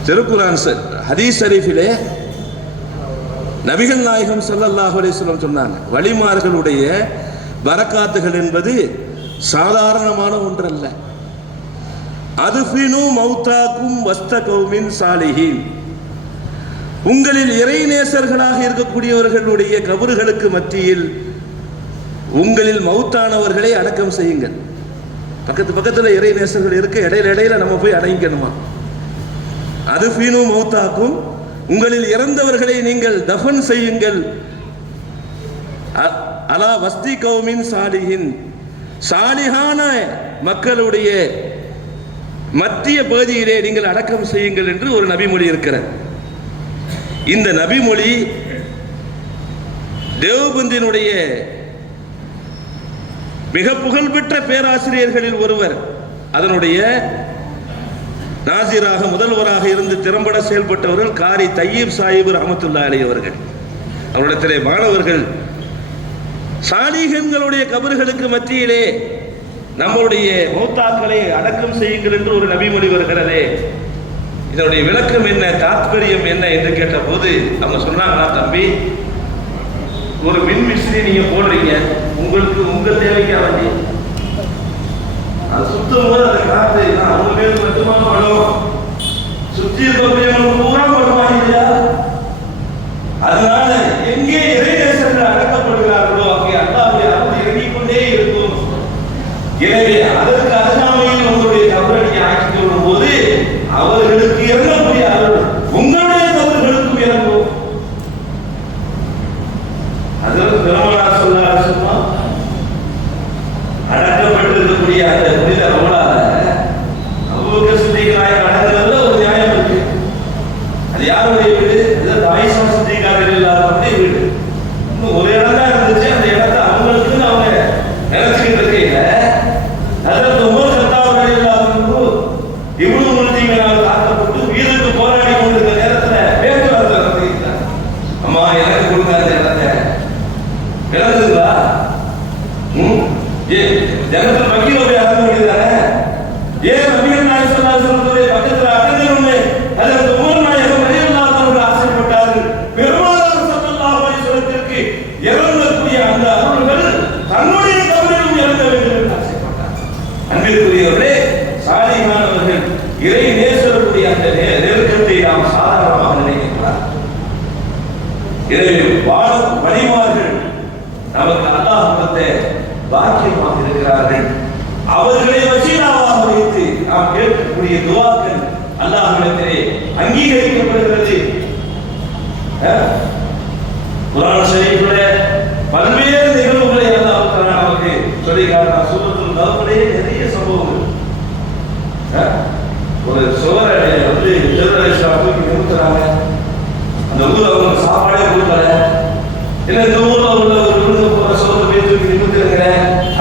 திருக்குர்ஆன் ஹதீஸ் ஷரீஃபிலே நபிகள் நாயகம் ஸல்லல்லாஹு அலைஹி வஸல்லம் சொன்னாங்க, வழிமார்களுடைய பரக்காத்துகள் என்பது சாதாரணமான ஒன்றல்ல. அதுஃபினு மௌதாக்கும் வஸ்தகௌமின் சாலிஹீன், உங்களில் இறைநேசர்களாக இருக்கக்கூடியவர்களுடைய கபறுகளுக்கு மத்தியில் உங்களில் மௌத்தானவர்களை அடக்கம் செய்யுங்கள். பக்கத்துல இறைநேசர்கள் இருக்க, இடையில நம்ம போய் அடங்கிக்கணுமா? அதுஃபினு மௌதாக்கும், உங்களில் இறந்தவர்களை நீங்கள் தஃபன் செய்யுங்கள். அலா வஸ்தி கௌமின் சாலிஹின், சாலிஹான மக்களுடைய மத்திய பகுதியிலே நீங்கள் அடக்கம் செய்யுங்கள் என்று ஒரு நபிமொழி இருக்கிறது. இந்த நபிமொழி தேவபந்தினுடைய மிக புகழ்பெற்ற பேராசிரியர்களில் ஒருவர், அதனுடைய நாசிராக முதல்வராக இருந்து திறம்பட செயல்பட்டவர்கள் காரி தையீப் சாஹிப் ரஹ்மத்துல்லாஹி அலைஹி அவர்கள். அவரிடத்திலே மாணவர்கள், சாலிஹன்களுடைய கபர்களுக்கு மத்தியிலே நம்முடைய மௌத்தாக்களை அடக்கம் செய்யுங்கள் என்று ஒரு நபிமொழி வருகிறதே, இதனுடைய விளக்கம் என்ன, தாத்பரியம் என்ன என்று கேட்ட போது அவங்க சொன்னாங்களா, தம்பி, ஒரு மின் விசிறி நீங்க போடுறீங்க, உங்களுக்கு உங்க தேவைக்கு வேண்டி அது சுத்தம் போது அந்த காற்று அவங்க மேல் மட்டுமா படும், சுத்தி இருக்கக்கூடியவங்களுக்கு பூரா படுமா இல்லையா? அதனால எங்கே இறைநேசர்கள் அடக்கப்படுகிறார்களோ அங்கே அல்லாஹ்வுடைய அருள் இறங்கிக் கொண்டே இருக்கும். எனவே அதற்கு அருகாமையில் உங்களுடைய கபரை ஆக்கிக் கொள்ளும் போது அவர்களுக்கு இறங்கக்கூடிய அருள் உங்களுடைய கபர்களுக்கும் இறங்கும். அதற்கு பெருமானார் ஸல்லல்லாஹு அலைஹி வஸல்லம் அடக்கப்பட்டிருக்கக்கூடிய அந்த புனித ரோலால அபூபக்கர் சித்திக் நாயகம் அடங்குறதுல ஒரு நியாயம் இருக்கு. அது யாருடைய வீடு? அது ஆயிஷா சித்திகா ரலியல்லாஹு வீடு. இன்னும் ஒரு இடம் தான் இருந்துச்சு, அந்த இடத்தை அவங்களுக்குன்னு அவங்க நினைச்சுக்கிட்டு இருக்கையில அதற்கு உமர் கத்தாப் ரலியல்லாஹு அன்ஹு இப்னு முல்ஜிமினால் தாக்கப்பட்டு வீருக்கு போராடி கொண்டிருந்த நேரத்தில் பேச்சுவார்த்தை நடத்திக்கிறார். அம்மா எனக்கு கொடுங்க அந்த இடத்தை, இழந்துங்களா? ஜனத்தில் வக்கீல் போய் அடங்க வேண்டியதானே? ஏன் நபிகள் நாயகம் ஸல்லல்லாஹு அலைஹி வஸல்லம் பக்கத்தில் அடங்கணும்னு அதற்கு உமர் நாயகம் ரலியல்லாஹு அன்ஹு ஆசைப்பட்டார்கள். பெருமானார் ஸல்லல்லாஹு அலைஹி வஸல்லத்திற்கு இறங்கக்கூடிய அந்த அருள்கள் தன்னுடைய கபரிலும் இறங்க வேண்டும் என்று ஆசைப்பட்டார். அன்பிற்குரியவர்களே, சாலிஹானவர்கள் இறை நேசருடைய அந்த நெருக்கத்தை நாம் சாதாரணமாக நினைக்கிறார். எனவே வழிமார்கள் நமக்கு அல்லாஹ்விடத்தை பாக்கியமாக இருக்கிறார்கள். அவர்களை வசீலாவாக வைத்து நாம் கேட்கக்கூடிய துஆக்கள் அல்லாஹ்விடத்திலே அங்கீகரிக்கப்படுகிறது. குர்ஆன் ஷரீஃபிலே பல்வேறு நிகழ்வுகளை அல்லாஹ் தஆலா நமக்கு சொல்லி காட்டுறார். சூரத்துல் கஹ்ஃபிலே நிறைய சம்பவங்கள்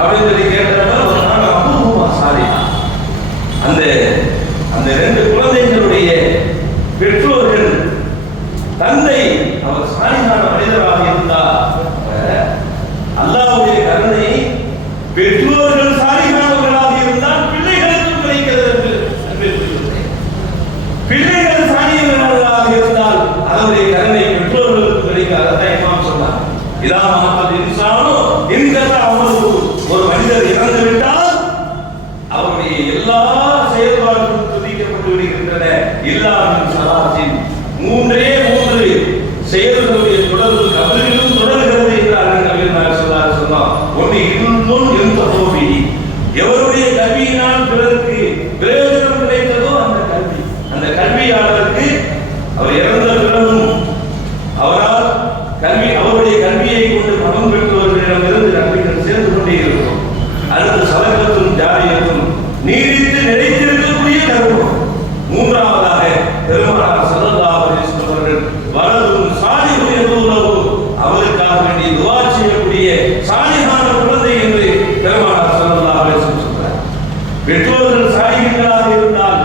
அப்படின்னு சொல்லி கேட்டப்ப ஒரு நாள் அபூர்வமா சாலிஹா அந்த அந்த 2 குழந்தைகளுடைய பெற்றோர்கள் தந்தை அவர் சாலிஹான மனிதராக இருந்தார். அல்லாஹ்வுடைய கருணை பெற்றோர்கள் சாலிஹானவர்களாக இருந்தால் பிள்ளைகளுக்கும் கிடைக்கிறது. பிள்ளைகள் சாலிஹானவர்களாக இருந்தால் அதனுடைய கருணை பெற்றோர்களுக்கு கிடைக்காது. அதான் இமாம் சொன்னார், இதா மாத்தல் இன்சானு இன்கத அமலுஹு, ஒரு மனிதர் இறந்து விட்டால் அவருடைய எல்லா செயல்பாடுகளும் துதிக்கப்பட்டு விடுகின்றன. இல்லாமல் சலாத்தின் 3 செயல்களுடைய தொடர்பு கபரிலும் தொடர்கிறது என்றார்கள் நபிகள் ஸல்லல்லாஹு சொன்னார். ஒன்று இல்முன் யன்தஃபு, எவருடைய கல்வியினால் பிறருக்கு பிரயோஜனம் கிடைத்ததோ அந்த கல்வியாளருக்கு அவர் இறந்த பிறகும் அவரால் அவருடைய கல்வியை கொண்டு பணம் பெற்றவர்களிடமிருந்து நன்மைகள் சேர்ந்து கொண்டே இருக்கும். அடுத்து சதகத்தும் ஜாரியத்தும் நீடித்து நிலைத்திருக்கக்கூடிய தர்மம். 3வதாக பெருமானார் ஸல்லல்லாஹு அலைஹி வஸல்லம் அவர்கள் வலதும் சாலிஹும் யதுலஹு, அவருக்காக வேண்டி துஆ செய்யக்கூடிய சாலிஹான குழந்தை என்று பெருமானார் ஸல்லல்லாஹு அலைஹி வஸல்லம் சொல்றார். பெற்றோர்கள் சாலிஹீன்களாக இருந்தால்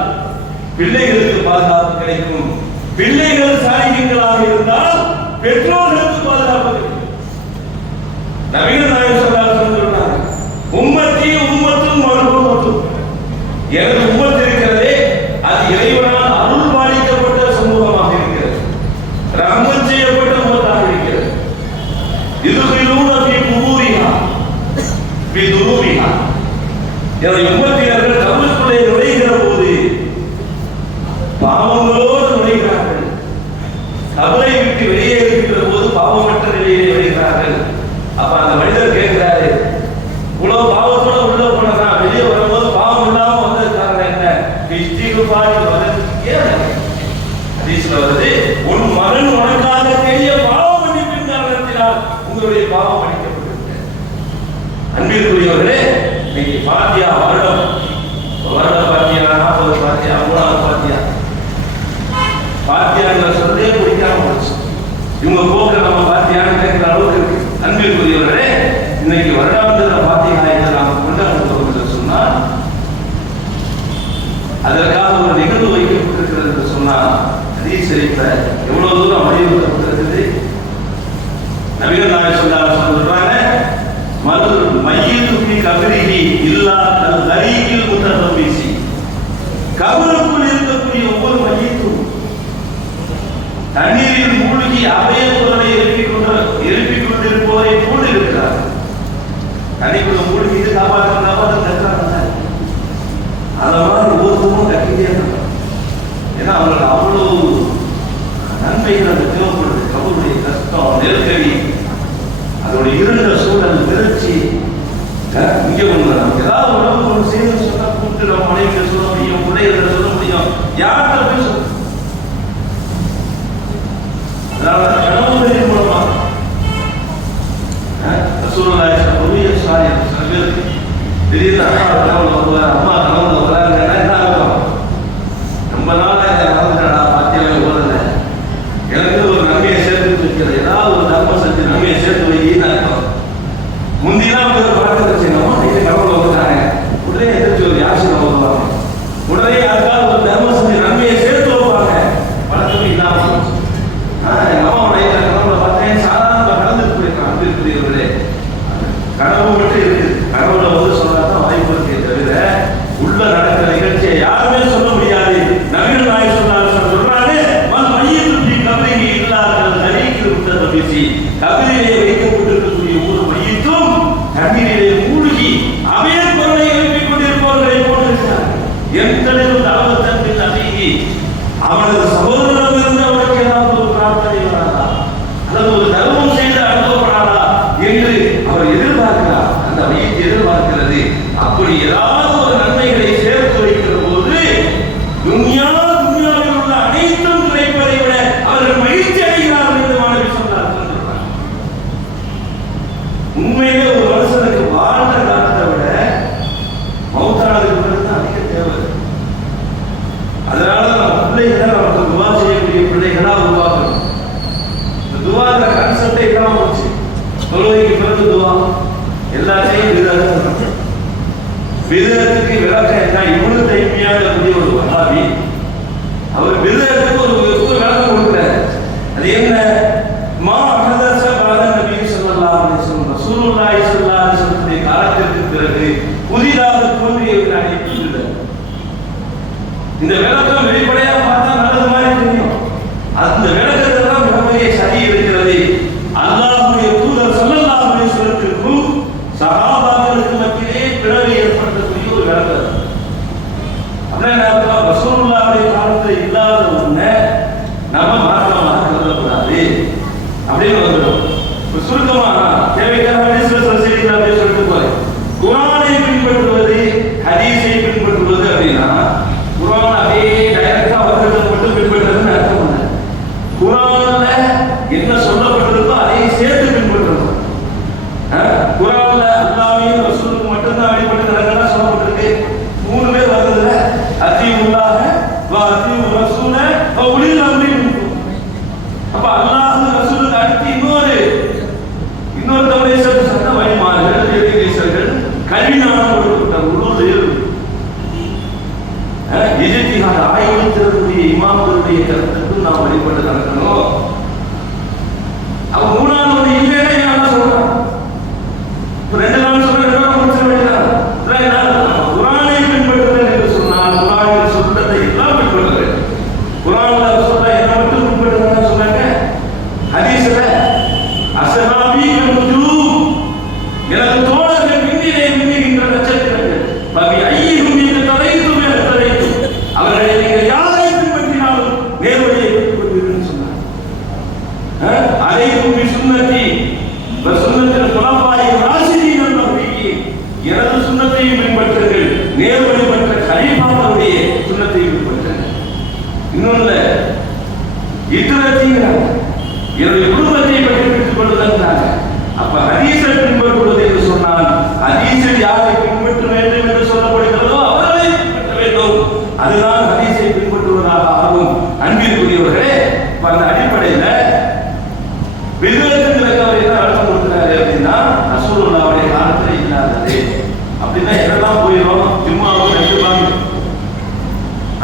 பிள்ளைகளுக்கு பாதுகாப்பு கிடைக்கும். பிள்ளைகள் சாலிஹீன்களாக இருந்தால் பெற்றோர்களுக்கு பாதுகாப்பு கிடைக்கும். நபிகள் நாயகம் ஸல்லல்லாஹு அலைஹி வஸல்லம் சொன்னார், உம்மத்தி உம்மத்தும் மர்ஹூமத்தும், எனது உம்மத் இருக்கிறதே அது இறைவனால் அருள் பாலிக்கப்பட்ட சமூகமாக இருக்கிறது, ரஹ்மத் செய்யப்பட்ட உம்மத்தாக இருக்கிறது. இதுகிலூன ஃபீ குபூரிஹா ஃபீ துனூபிஹா, எனது உம்மத்தினர்கள் கபருக்குள்ளே நுழைகிற போது பாவங்களோடு நுழைகிறார்கள். கபரை விட்டு வெளியே இருக்கிற போது பாவமற்ற நிலையிலே நுழைகிறார்கள். அப்ப அந்த மனிதர் கேட்கிறாரு, இவ்வளவு பாவத்தோட உள்ள போனா வெளியே வரும்போது பாவம் இல்லாம வந்தது காரணம் என்ன? இஸ்திக்ஃபார் வருது, உன் மகன் உனக்காக பெரிய பாவம் மன்னிப்பின் காரணத்தினால் உங்களுடைய பாவம் மன்னிக்கப்பட்டிருக்கிறது. அன்பிற்குரியவர்களே, இன்னைக்கு பாத்தியா வருடம் பாத்தியா 40 பாத்தியா 3வது பாத்தியா பாத்தியாங்கிற சொல்றதே பிடிக்காம போச்சு. இவங்க போக்க நம்ம பாத்தியான்னு கேட்கிற அளவுக்கு இருக்கு. அன்பிற்குரியவர்களே, இன்னைக்கு வருடாந்திர பாத்தியா நாம் கொண்டாடுகிறோம் என்று சொன்னால் அதற்காக ஒரு நிகழ்வு வைக்கப்பட்டிருக்கிறது என்று சொன்னால் ஹதீஸ் ஷரீஃப்ல எவ்வளவு தூரம் வலியுறுத்தப்பட்டிருக்குது. நபிகள் நாயகம் ஸல்லல்லாஹு அலைஹி வஸல்லம் சொல்றாங்க, மல் மையத்து ஃபீ கபரிஹி இல்லா கல் கரீகில் முத்ததவ்விசி, கபருக்குள் இருக்கக்கூடிய ஒவ்வொரு மையத்தும் தண்ணீரில் மூழ்கி அபய குரலை எழுப்பிக் கொண்டிருப்பவரை போன்று இருக்கிறார். தண்ணிக்குள்ள மூழ்கி காப்பாற்றாங்க அந்த மாதிரி ஒவ்வொருத்தரும் கட்டிட்டே இருக்காங்க. ஏன்னா அவங்களுக்கு அவ்வளவு நன்மைகள் அது தேவைப்படுது. கபருடைய கஷ்டம், நெருக்கடி, அதோடைய இருண்ட சூழல், மிரட்சி. இங்கே ஒன்று நமக்கு ஏதாவது உடம்பு ஒன்று செய்யணும்னு சொன்னா கூப்பிட்டு நம்ம மனைவியை சொல்ல முடியும், பிள்ளைகளை சொல்ல முடியும், யார்கிட்ட போய் சொல்ல. அதனால கணவன்களின் மூலமா ரசூலுல்லாஹி ஸல்லல்லாஹு அலைஹி வஸல்லம் திடீர்னு அம்மா கனவுல வராங்கன்னா என்ன ஆகும்? ரொம்ப நாளா மறந்துட்டா பாத்தியாவே ஓடல, எனக்கு ஒரு நன்மையை சேர்த்து வைக்கிறது, ஏதாவது ஒரு தர்மம் செஞ்சு நன்மையை சேர்த்து வைக்கின்னு அர்த்தம். முந்திலாம் ஒரு பழக்கத்தை செய்யணும், இது கனவுல வந்துட்டாங்க, உடனே எதிர்த்து ஒரு யாசிரம் வருவாங்க, உடனே யாருக்காவது ஒரு தர்மம் செஞ்சு நன்மையை சேர்த்து வைப்பாங்க. பழக்கம் இல்லாம எங்க அம்மாவோட கனவுல பார்த்தேன், சாதாரண கடந்துட்டு போயிருக்கான். அன்பிற்குரியவர்களே, கனவு மட்டும் இருக்கு, கனவுல வந்து சொன்னாதான் வாய்ப்பு இருக்கே தவிர உள்ள நடக்கிற நிகழ்ச்சியை யாருமே சொல்ல முடியாது. நபிகள் நாயகம் சொல்றாங்க, மன் மையத்து ஃபீ கபரிஹி இல்லா கல் கரீகில் முத்ததவ்விசி, கபரிலே வைக்கப்பட்டிருக்கக்கூடிய ஒவ்வொரு மையத்தும் தண்ணீரிலே மூழ்கி அபய குரலை எழுப்பிக் கொண்டிருப்பவர்களை போன்றிருக்கிறார். எந்தளவு தாவத்தன்பின் நபிகி, அவனது சகோதரனிடமிருந்து அவனுக்கு ஏதாவது ஒரு பிரார்த்தனை வராதா அல்லது ஒரு தர்மம் செய்து அனுப்பப்படாதா என்று அவர் எதிர்பார்க்கிறார். அந்த மையத்தை எதிர்பார்க்கிறது. அப்படி ஏதாவது ஒரு நன்மைகளை சேர்த்து வைக்கிற போது துன்யாவில் உள்ள அனைத்தும் கிடைப்பதை விட அவர்கள் மகிழ்ச்சி அடைகிறார்கள் என்று மாணவி சொன்னார். உண்மையிலே ஒரு மனுஷனுக்கு வாழ்ந்த காலத்தை விட மௌத்தானதுக்கு பிறகு அதிக தேவை. அதனால நம்ம பிள்ளைகளை நமக்கு துவா செய்யக்கூடிய பிள்ளைகளா உருவாக்கணும். இந்த துவாங்கிற கான்செப்டே இல்லாம போச்சு. தொழுகைக்கு பிறகு துவா எல்லாத்தையும் விதத்துக்கு விளக்கம் என்ன? இவ்வளவு தைமையாக கூடிய ஒரு வகாபி அவர் விதத்துக்கு ஒரு விளக்கம் கொடுக்கிறார். அது என்ன? மா ஹதஸ பஅத நபி ஸல்லல்லாஹு அலைஹி வஸல்லம் ரசூலுல்லாஹி ஸல்லல்லாஹு அலைஹி வஸல்லம் காலத்திற்கு பிறகு புதிதாக தோன்றிய ஒரு அழைப்பு இல்லை. இந்த விளக்கம் வெளிப்படையா பார்த்தா நல்லது மாதிரி தெரியும். அந்த விளக்கத்தில் தான் மிகப்பெரிய சரி இருக்கிறது. அல்லாஹ்வுடைய தூதர் ஸல்லல்லாஹு அலைஹி வஸல்லத்திற்கும் சஹாபாக்களுக்கு மத்தியிலே பிளவு ஏற்படுத்தக்கூடிய ஒரு விளக்கம். அப்படின்னா ரசூலுல்லாஹுடைய காலத்தில் இல்லாத ஒண்ணு நம்ம மாற்றமாக கருதக்கூடாது அப்படின்னு வந்துடும். சுருக்கமா தேவைக்கான செய்திகள் அப்படின்னு சொல்லிட்டு போறேன். குர்ஆனை பின்பற்றுவது ஹதீஸை பின்பற்றுவது அப்படின்னா குர்ஆன் அப்படியே டைரக்டா அவர்களை மட்டும் பின்பற்றுறதுன்னு அர்த்தம் இல்லை. குர்ஆன்ல என்ன சொல்லப்பட்டிருக்கோ அதை சேர்த்து பின்பற்றணும். குர்ஆன்ல அல்லாஹ்வையும் ரசூலுக்கு மட்டும்தான் வழிபடுகிறாங்கன்னு சொல்லப்பட்டிருக்கு. 3 பேர் வருதுல, அத்தீஉல்லாஹ வ அத்தீஉ ரசூல வ உலில் அம்ரி மின்கும். அப்ப அல்லாஹ் ரசூலுக்கு அடுத்து இன்னொரு தவறை சட்ட வழிமாறுகள், எதிர்கேசர்கள், கல்வி ஞானம் கொடுக்கப்பட்ட உள்ளூர் இஜத்திஹாத் ஆய்வுத்திறக்கூடிய இமாம்களுடைய கருத்துக்கும் நாம் வழிபட்டு நடக்கணும். அப்ப 3வது இல்லைன்னா என்ன சொல்றோம்? 2 நாள் சொல்ற 2 நாள் முடிச்சிட வேண்டியதான். குர்ஆனை பின்பற்றுதல் என்று சொன்னால் குர்ஆனில் சொல்றதை எல்லாம் பின்பற்றுறது. குர்ஆன்ல சொல்ற என்ன மட்டும் பின்பற்றுறதுன்னு சொன்னாங்க. ஹதீஸ்ல அஸ்ஹாபி கமுஜூம், எனக்கு தோழர்கள் மின்னிலே மின்னுகின்ற நட்சத்திரங்கள். பபி ஐயிஹும் தரைத்தும் என தரைத்தும், அவர்களை நீங்கள் யாரை பின்பற்றினாலும் நேர்வழியை பின்பற்றுவீர்கள் சொன்னார். அலைக்கும் பி சுன்னதி வ சுன்னத்தில் குலஃபாய் ராஷிதீன் அல்-மஹ்தியின், எனது சுன்னத்தையும் பின்பற்றுங்கள், நேர்வழி பெற்ற கலீஃபாக்களுடைய சுன்னத்தையும் பின்பற்றுங்கள். இன்னொன்னு இத்ரத்திங்கிறாங்க, என்னுடைய குடும்பத்தை பற்றி பிடித்துக் கொள்வதற்காக. அப்ப ஹதீஸை பின்பற்றுவது என்று சொன்னால் ஹதீஸில் யாரை பின்பற்ற வேண்டும் என்று சொல்லப்படுகிறதோ அவர்களை பின்பற்ற வேண்டும். அதுதான் ஹதீஸை பின்பற்றுவதாக ஆகும். அன்பிற்குரியவர்களே, அந்த அடிப்படையில் விதத்துக்கு அவர் என்ன அர்த்தம் கொடுக்கிறாரு அப்படின்னா ரசூலுல்லாஹ்வுடைய காலத்தில் இல்லாதது அப்படின்னா என்னெல்லாம் போயிடும். ஜும்மாவுக்கு 2 பாங்கு,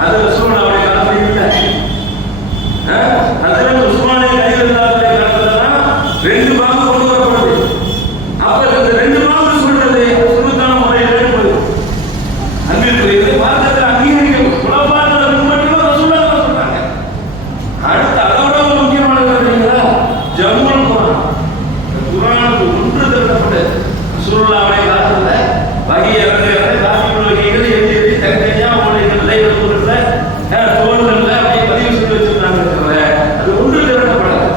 அது ரசூலுல்லாஹ்வுடைய காலத்தில் இல்லை. ஹஜ்ரத் உஸ்மானே ரலியல்லாஹு அன்ஹு காலத்துல 2 பாங்கு கொண்டு வரப்படுது. அப்ப இந்த 2 பாங்கு சொல்றது சுன்னத்தான முறையிலே போகுது. அன்பிற்குரிய மார்க்கத்தில் அங்கீகரிக்கும் குலஃபாக்கள் பின்பற்றணும் ரசூலுல்லாஹ் சொல்றாங்க. அடுத்து அதோட முக்கியமானது என்னன்னா ஜம்முல் குர்ஆன். குர்ஆனுக்கு ஒன்று திரட்டப்பட்ட ரசூலுல்லாஹ்வுடைய காலத்துல வஹி இறங்குறது காசிபுல் வஹிகள் எழுதி தனித்தனியா மூலைகள் லைவ் கொடுத்த தோள்கள்ல அப்படியே பதிவு செய்து வச்சிருந்தாங்க. அது ஒன்று திரட்டப்படாது.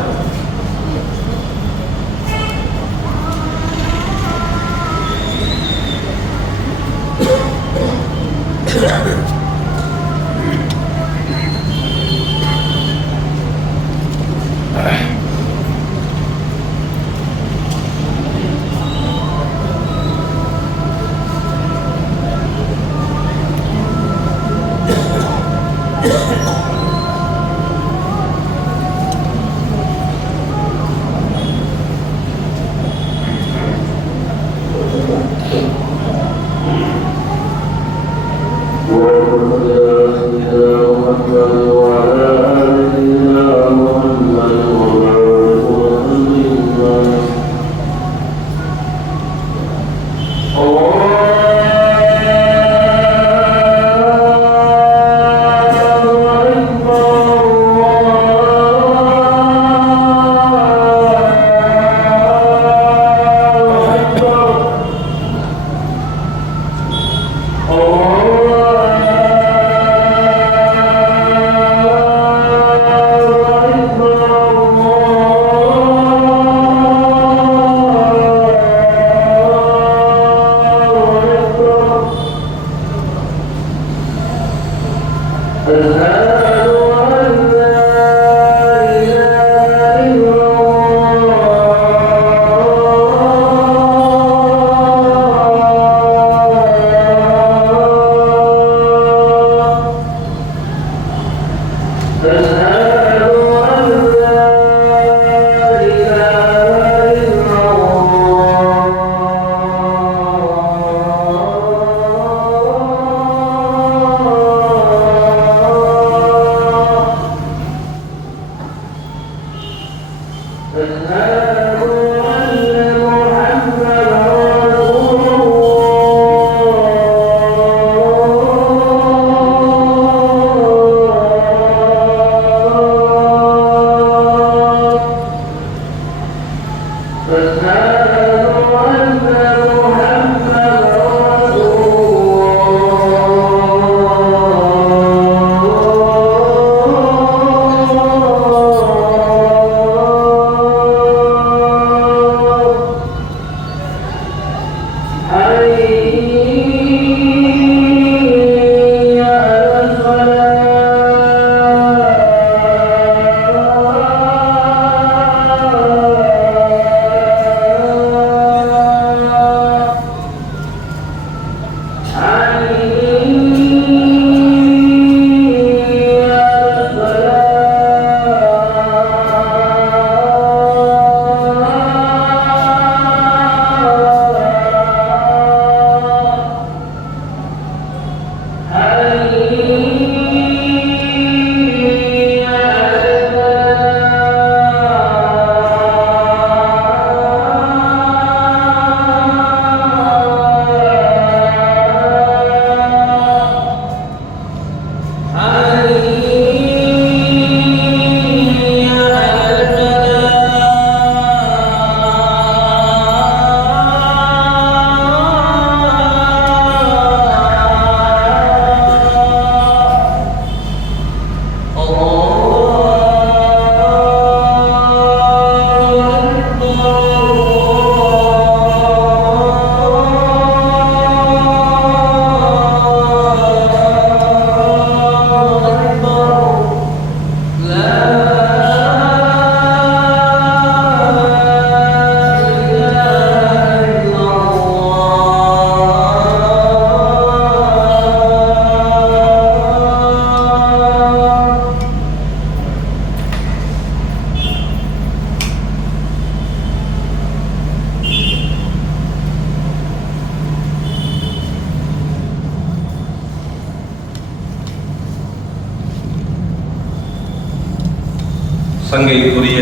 சங்கைக்குரிய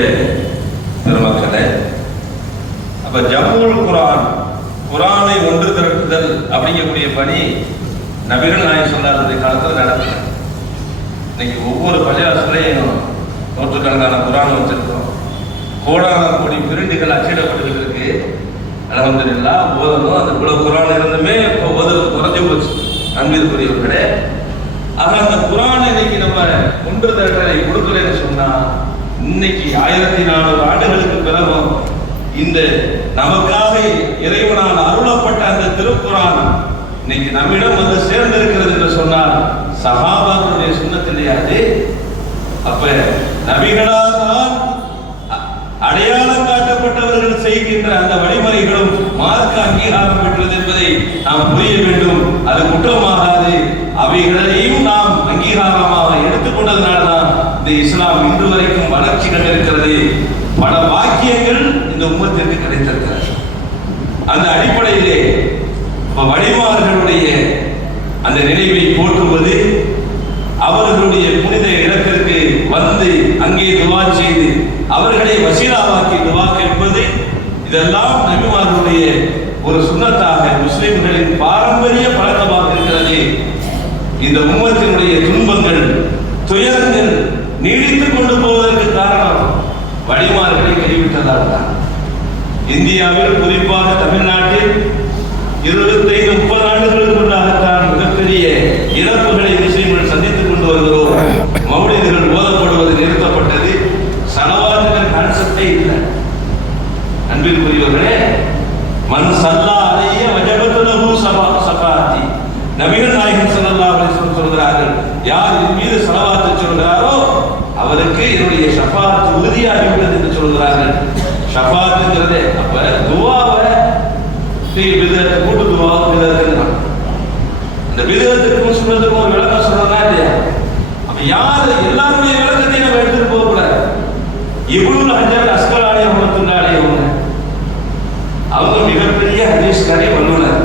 பெருமக்களே, அப்ப ஜம்முல் குரான், குரானை ஒன்று திரட்டுதல் அப்படிங்கக்கூடிய பணி நபிகள் நாயகம் சொல்லாத காலத்தில் நடக்குது. இன்னைக்கு ஒவ்வொரு பள்ளிவாசலையும் நூற்றுக்கணக்கான குரான் வச்சிருக்கோம். கோடான கோடி பிரிண்டுகள் அச்சிடப்பட்டு இருக்கு. அல்ஹம்துலில்லாஹ் ஓதணும். அந்த இவ்வளவு குரான் இருந்துமே இப்போ ஓதுறது குறைஞ்சு போச்சு. அன்பிற்குரியவர்களே, ஆக அந்த குரான் இன்னைக்கு நம்ம ஒன்று திரட்டலை கொடுக்கலன்னு சொன்னா, இன்னைக்கு 1400 ஆண்டுகளுக்கு பிறகும் இந்த நமக்காக இறைவனால் அருளப்பட்ட அந்த திருக்குரான் இன்னைக்கு நம்மிடம் வந்து சேர்ந்திருக்கிறது என்று சொன்னால் சஹாபாக்களுடைய சுன்னத்திலேயாது. அப்ப நபிகளால் அடையாளம் காட்டப்பட்டவர்கள் செய்கின்ற அந்த வழிமுறைகளும் மார்க்க அங்கீகாரம் பெற்றது என்பதை நாம் புரிய வேண்டும். அது குற்றமாகாது. அவைகளையும் நாம் அங்கீகாரமாக எடுத்துக்கொண்டதுனால்தான் இந்த இஸ்லாம் இன்று வரைக்கும் வளர்ச்சி கண்டிருக்கிறது. பல வாக்கியங்கள் இந்த உம்மத்திற்கு கிடைத்திருக்கிறது. அந்த அடிப்படையிலே வழிமார்களுடைய அந்த நினைவை போற்றுவது, அவர்களுடைய புனித இடத்திற்கு வந்து அங்கே துவா செய்து அவர்களை வசீலாவாக்கி துவா கேட்பது, இதெல்லாம் நபிமார்களுடைய ஒரு சுன்னத்தாக முஸ்லிம்களின் பாரம்பரிய பழக்கமாக இருக்கிறது. இந்த உம்மத்தினுடைய துன்பங்கள், துயரங்கள் நீடித்துக் கொண்டு போவதற்கு காரணம் வழிமார்களை கைவிட்டதால் தான். இந்தியாவில், குறிப்பாக தமிழ்நாட்டில் 25-30 ஆண்டுகளுக்கு முன்னாகத்தான் மிகப்பெரிய இழப்புகளை முஸ்லிம்கள் சந்தித்துக் கொண்டு வருகிறோம். மௌலிதுகள் ஓதப்படுவது நிறுத்தப்பட்டது. சலவாத்துகள் கான்செப்டே இல்லை. அன்பிற்குரியவர்களே, மன் சல்லா அலைய வஜபத்துலஹு ஸஃபாத்தி, நபிகள் நாயகம் ஸல்லல்லாஹு அலைஹி வஸல்லம் சொல்கிறார்கள், யார் என் மீது ஸலவாத்து சொல்கிறாரோ அவருக்கு என்னுடைய ஷஃபாத் உறுதியாகிவிட்டது என்று சொல்கிறார்கள். ஷஃபாத்துங்கிறதே அப்ப துஆவை பிதஅத், கூட்டு துஆ பிதஅத்னா, இந்த பிதஅத்துக்கும் சுன்னத்துக்கும் ஒரு விளக்கம் சொல்றதா இல்லையா? அப்ப யார் எல்லாருடைய விளக்கத்தையும் நம்ம எடுத்துட்டு போக கூடாது. இப்னுல் ஹஜர் அஸ்கலானி ரஹ்மத்துல்லாஹி அலைஹி அவங்க மிகப்பெரிய ஹதீஸ் கரை வல்லுனர்.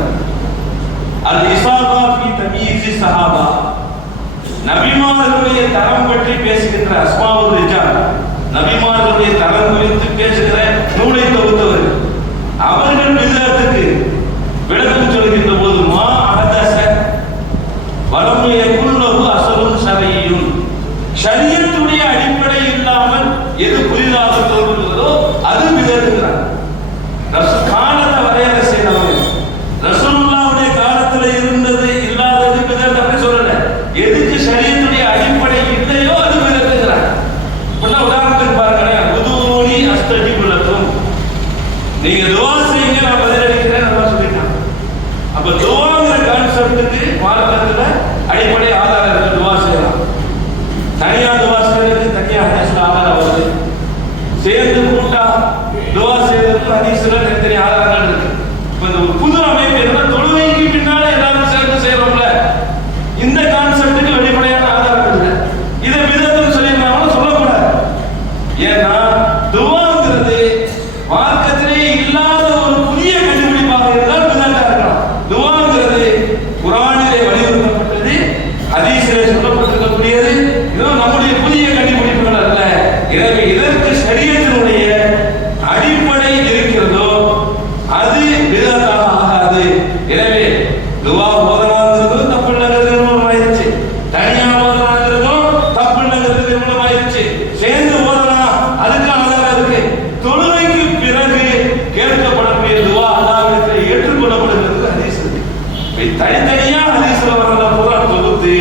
அல் இஸாபா ஃபீ தமீஸி ஸஹாபா, நபிமார்களுடைய தரம் பற்றி பேசுகின்ற அஸ்மாவுல் ரிஜால், நபிமார்களுடைய தரம் குறித்து பேசுகிற நூலை தொகுத்தவர். அவர்கள் பிதஅத்துக்கு விளக்கம் சொல்கின்ற போது மா அஹதஸ வலம் யகுல்லஹு அஸலுன் ஷரஈயுன், ஷரியத்துடைய அடிப்படை இல்லாமல் எது புதிதாக தோன்றுகிறதோ அது பிதஅத்துங்கிறார். காலத்தை வரையறை செய்யறவங்க ரசூலுல்லாஹ்வுடைய காலத்துல இருந்தது இல்லாதது பிதஅத் அப்படி சொல்லல. எதுக்கு ஷரியத்துடைய அடிப்படை இல்லையோ அது பிதஅத்துங்கிறார். இப்ப உதாரணத்துக்கு பாருங்களேன், உதுஊனி அஸ்தஜிபு லக்கும், நீங்க துஆ செய்யுங்க நான் பதிலளிக்கிறேன் நல்லா சொல்லிட்டான். அப்ப துவாங்கிற கான்செப்டுக்கு மார்க்கத்துல அடிப்படை ஆதாரம் இருக்கு. துவா செய்யலாம். தனியா துவா செய்யறதுக்கு தனியா ஹதீஸ்ல ஆதாரம் வருது. சேர்ந்து கூட்டா துவா செய்யறதுக்கு ஹதீஸ்ல தனித்தனி ஆதாரங்கள் இருக்கு. இப்ப இந்த புது அமைப்பு என்ன, தொழுகைக்கு பின்னால எல்லாரும் சேர்ந்து செய்யறோம்ல, இந்த கான்செப்டுக்கு வெளிப்படையான ஆதாரம் இல்லை. இதை விதத்துன்னு சொல்லியிருந்தாலும் சொல்லக்கூடாது. ஏன்னா துவாங்கிறது மார்க்கத்திலே இல்லாத ஒரு புதிய கண்டுபிடிப்பாக இருந்தால் விதத்தா இருக்கலாம். துவாங்கிறது குர்ஆனிலே வலியுறுத்தப்பட்டது, ஹதீஸிலே சொல்லப்பட்டிருக்கக்கூடியது. இதுவும் நம்முடைய புதிய கண்டுபிடிப்புகள் அல்ல. எனவே இதற்கு ஷரியத்தினுடைய அடிப்படை இருக்கிறதோ அது விதத்தாக ஆகாது. எனவே துவா ஓதனாங்கிறதும் தப்பு இல்லைங்கிறது நிர்மூலமாயிருச்சு. தனியா ஓதனாங்கிறதும் தப்பு இல்லைங்கிறது நிர்மூலமாயிருச்சு. சேர்ந்து ஓதனா அதுக்கு ஆதாரம் இருக்கு. தொழுகைக்கு பிறகு கேட்கப்படக்கூடிய துவா அல்லாஹ்விடத்தில் ஏற்றுக்கொள்ளப்படுகிறது ஹதீஸ் இருக்கு. தனித்தனியா ஹதீஸ்ல வரத பூரா தொகுத்து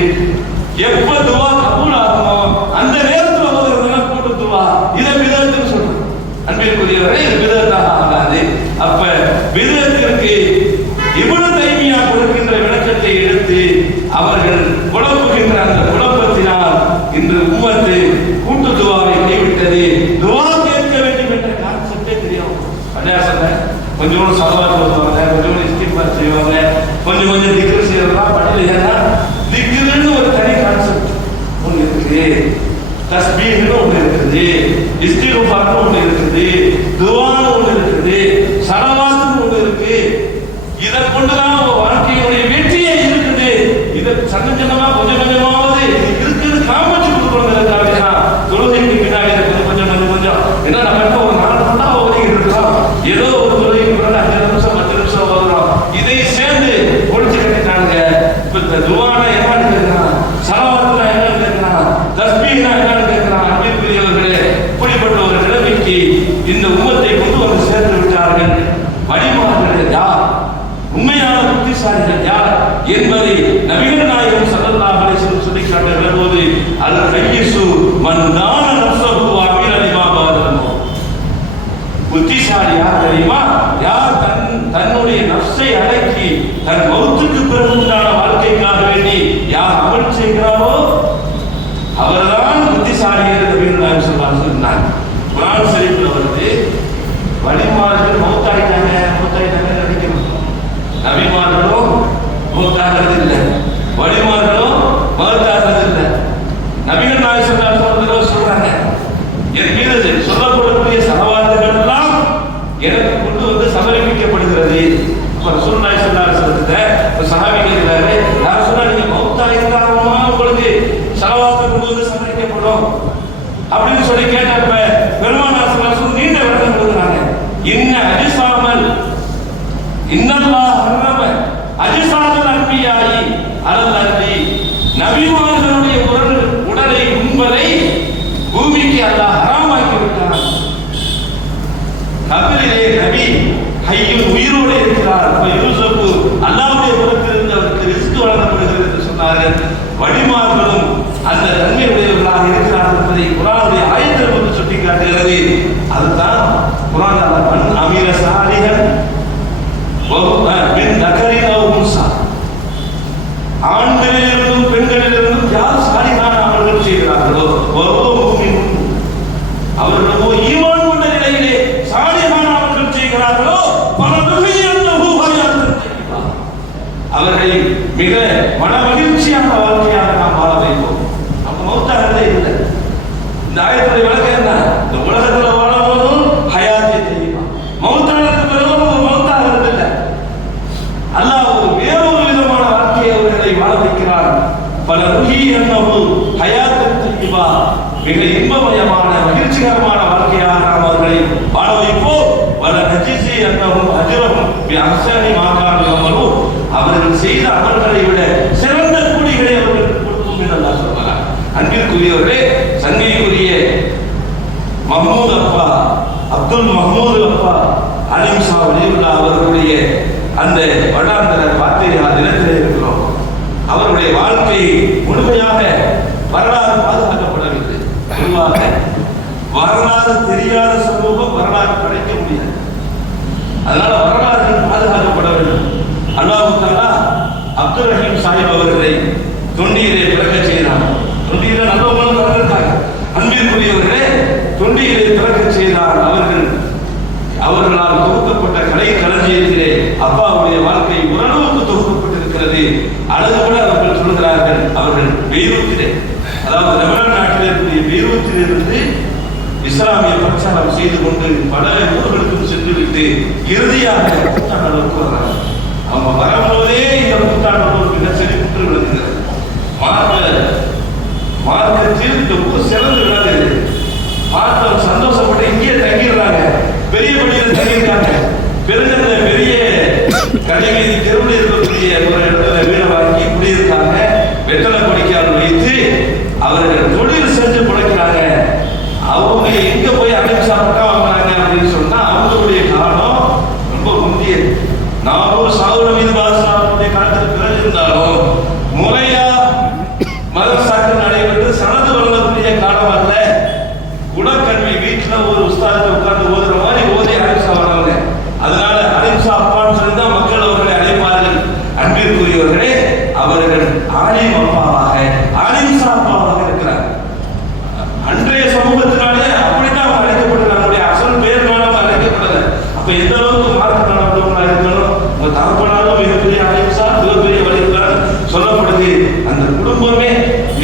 எப்ப துவா கபூல் ஆகுமோ அந்த நேரத்துல ஓதுறதுனா கூட்டு துவா. இதை விதத்துன்னு சொல்றோம். அன்பிற்குரியவரை இது விதத்தாக ஆகாது. அப்ப விதத்திற்கு இப்னு தைமியா கொடுக்கின்ற விளக்கத்தை எடுத்து அவர்கள் குழப்புகின்ற அந்த குழப்பத்தினால் இன்று உம்மத்து கூட்டு துவாவை கைவிட்டது. துவா கேட்க வேண்டும் என்ற கான்செப்டே தெரியும். கொஞ்சம் சலவாத் ஓதுவாங்க, கொஞ்சம் இஸ்திக்பார் செய்வாங்க, கொஞ்சம் திக்ர் செய்யறதா படல. ஏன்னா திக்ருன்னு ஒரு தனி கான்செப்ட் ஒன்று இருக்குது, தஸ்பீஹ்னு ஒன்று இருக்குது, இஸ்திக்பார்னு ஒன்று இருக்குது, துவான்னு ஒன்று இருக்குது, சலவாத்னு ஒன்று இருக்கு. இதை கொண்டுதான் வாழ்க்கையினுடைய வெற்றியே இருக்குது. இதை சன்னமா கொஞ்சம் கொஞ்சமாவது இருக்குது காமிச்சு கொடுக்கணுங்கிறதுக்காக தொழுகைக்கு பின்னாடி இருக்குது கொஞ்சம் ஏன்னா நம்ம ஒரு 4 மணி நேரம் ஓதிக்கிட்டு இருக்கோம். ஏதோ ஒரு தொழுகைக்கு பின்னாடி 5 நிமிஷம் 10 நிமிஷம் ஓதுறோம். இதை சேர்ந்து ஒழிச்சு கட்டிட்டாங்க. இப்ப இந்த துவானா என்னன்னு கேட்கிறான், சலவாத்துனா என்னன்னு கேட்கிறான், தஸ்பீஹ்னா என்னன்னு கேட்கிறான். அன்பிற்குரியவர்களே, இப்படிப்பட்ட ஒரு நிலைமைக்கு இந்த உம்மத்தை கொண்டு வந்து சேர்த்து விட்டார்கள். வழிமார்கள் யார், உண்மையான புத்திசாலிகள் யார் என்பதை நபிகள் நாயகம் ஸல்லல்லாஹு அலைஹி வஸல்லம் சொல்லி காட்டுகிற போது அல் கையிசு மன் தான நஃப்ஸஹு வ அமில லிமா பாதஹு. புத்திசாலி யார் தெரியுமா? யார் தன்னுடைய நஃப்ஸை அடக்கி தன் மௌத்துக்கு பிறகு உண்டான வாழ்க்கைக்காக வேண்டி யார் அமல் செய்கிறாரோ அவர்தான் புத்திசாலி என்று நபிகள் நாயகம் ஸல்லல்லாஹு அலைஹி வஸல்லம் சொன்னார். குர்ஆன் ஷரீஃப்ல வருது, வழிமார்கள் மௌத்தாயிட்டாங்க நினைக்கணும். நபிமார்களும் மௌத்தாகிறது இல்லை, வழிமார்களும் மௌத்தாகிறது இல்லை. நபிகள் நாயகம் ஸல்லல்லாஹு அலைஹி வஸல்லம் சொல்றாங்க, என் மீது சொல்லப்படக்கூடிய சலவாத்துகள் எல்லாம் எனக்கு கொண்டு வந்து சமர்ப்பிக்கப்படுகிறது. ரசூலுல்லாஹி ஸல்லல்லாஹு அலைஹி வஸல்லம் ஒரு சஹாபி கேட்கிறாரு, யார் சொன்னா நீங்க மௌத்தாயிட்டாருமா உங்களுக்கு சலவாத்து கொண்டு வந்து சமர்ப்பிக்கப்படும் அப்படின்னு சொல்லி கேட்டப்ப பெருமானார் ஸல்லல்லாஹு அலைஹி வஸல்லம் நீண்ட விளக்கம் கொடுக்குறாங்க. இன்னல்லாஹ் ஹர்ரம அஜ்சாதல் அன்பியாயி அலல் அர்தி. நபிமார்களுடைய உடலை உண்பதை பூமிக்கு அல்லாஹ் ஹராமாக்கி விட்டான். கபிலே நபி ஹய்யும் உயிரோடு இருக்கிறார். யூசுஃபு அல்லாஹ்வுடைய புறத்திலிருந்து அவருக்கு ரிஸ்க் வழங்கப்படுகிறது என்று சொன்னார்கள். வழிமார்களும் அந்த தன்மையுடையவர்களாக இருக்கிறார்கள் என்பதை குர்ஆனுடைய ஆயத்தில் வந்து சுட்டி காட்டுகிறது. அதுதான் குர்ஆன் அல்லாஹ் அமீர சாலிஹன் பின் நகரின் உன்சா, ஆண்களிலிருந்தும் பெண்களிலிருந்தும் யார் சாலிஹான அமல்கள் செய்கிறார்களோ அவர்களோ ஈமான் கொண்ட நிலையிலே சாலிஹான அமல்கள் செய்கிறார்களோ அவர்களை மிக மன மகிழ்ச்சியான வாழ்க்கையாக நாம் வாழ வைப்போம். நம்ம மௌத்தாகிறதே இல்லை. இந்த ஆயத்துடைய விளக்கம் என்ன? இந்த உலகத்துல வாழும் போதும் ஹயாத்தே தெரியுமா, மௌத்தானதுக்கு பிறகு மௌத்தாகிறது இல்லை. அல்லாஹ் ஒரு வேறொரு விதமான வாழ்க்கையை அவர்களை வாழ வைக்கிறார். பல ருஹி என்னவோ ஹயாத்தே தெரியுமா, மிக இன்பமயமான மகிழ்ச்சிகரமான வாழ்க்கையாக நாம் அவர்களை வாழ வைப்போம். பல நஜிசி என்னவும் அஜரவும் அஹ்சனி மா கானு யமலூன். அவர்கள் செய்த அமல்களை விட சிறந்த கூலிகளை அவர்களுக்கு கொடுப்போம் என்று அல்லாஹ் சொல்கிறார். அன்பிற்குரியவர்களே, சங்கைக்குரிய மஹ்மூத் அப்பா, அப்துல் மஹ்மூத் அப்பா அலிம் ஷா வலியுல்லா அவர்களுடைய அந்த வருடாந்திர பாத்திரியா தினத்திலே இருக்கிறோம். அவருடைய வாழ்க்கை முழுமையாக வரலாறு பாதுகாக்கப்படவில்லை. பொதுவாக வரலாறு தெரியாத சமூகம் வரலாறு படைக்க முடியாது. அதனால வரலாறு பாதுகாக்கப்பட வேண்டும். அல்லாஹ் தஆலா அப்துல் ரஹீம் சாஹிப் அவர்களை தொண்டியிலே பிறக்க செய்தார். தொண்டியிலே நல்லவங்களும் பிறந்திருக்காங்க. அன்பிற்குரியவர்களே, தொண்டியிலே பிறக்க செய்தார். அவர்களால் தொகுக்கப்பட்ட கலை களஞ்சியத்திலே அப்பாவுடைய வாழ்க்கை ஓரளவுக்கு தொகுக்கப்பட்டிருக்கிறது. அழகுபட அவர்கள் சொல்கிறார்கள், அவர்கள் பெய்ரூத்திலே, அதாவது லெபனான் நாட்டில் இருக்கக்கூடிய பெய்ரூத்திலிருந்து இஸ்லாமிய பிரச்சாரம் செய்து கொண்டு பல ஊர்களுக்கும் சென்றுவிட்டு இறுதியாக கூட்டாளர்களுக்கு வர்றாங்க. அவங்க வரும்போதே இந்த கூட்டாளர்களுக்கு மிக செழிப்புற்று விளங்குகிறது. மார்க்கத்தில் இந்த ஊர் சிறந்து விளங்குது. பார்த்தவங்க சந்தோஷப்பட்டு இங்கே தங்கிடுறாங்க. பெரிய பள்ளியில் தங்கியிருக்காங்க. பெருநகர பெரிய கடைவீதி தெருவில் இருக்கக்கூடிய ஒரு இடத்துல வீடை வாங்கி குடியிருக்காங்க. வெத்தலை கொடிக்கால் வைத்து அவர்கள் தொழில் செஞ்சு பிழைக்கிறாங்க. அவங்க எங்க போய் அழைப்பு சாப்பிட்டா வாங்குறாங்க அப்படின்னு சொன்னா அவங்களுடைய காலம் ரொம்ப முந்தியது. நாமும் சாகுல மீது பாதுகாப்புடைய காலத்துக்கு பிறகு இருந்தாலும் முறையா மதரசாக்கள் நடைபெற்று சனது வழங்கக்கூடிய காலம் அல்ல. குணக்கல்வி வீட்டுல ஒரு உஸ்தாதத்தை உட்கார்ந்து ஓதுற மாதிரி ஓதி அலிம்சா வளர்ந்தவங்க. அதனால அலிம்சா அப்பான்னு சொல்லிதான் மக்கள் அவர்களை அழைப்பார்கள். அன்பிற்குரியவர்களே, அவர்கள் ஆலிம் அப்பாவாக அலிம்சா அப்பாவாக இருக்கிறார். அன்றைய சமூகத்தினாலே அப்படித்தான் அவங்க அழைக்கப்பட்டாங்க. அசல் பேர்னாலும் அழைக்கப்படல. அப்ப எந்த அளவுக்கு மார்க்க நடந்தவங்களா இருக்கணும். உங்க தகப்பனாலும் மிகப்பெரிய அலிம்சா, மிகப்பெரிய வழிதான் சொல்லப்படுது. அந்த குடும்பமே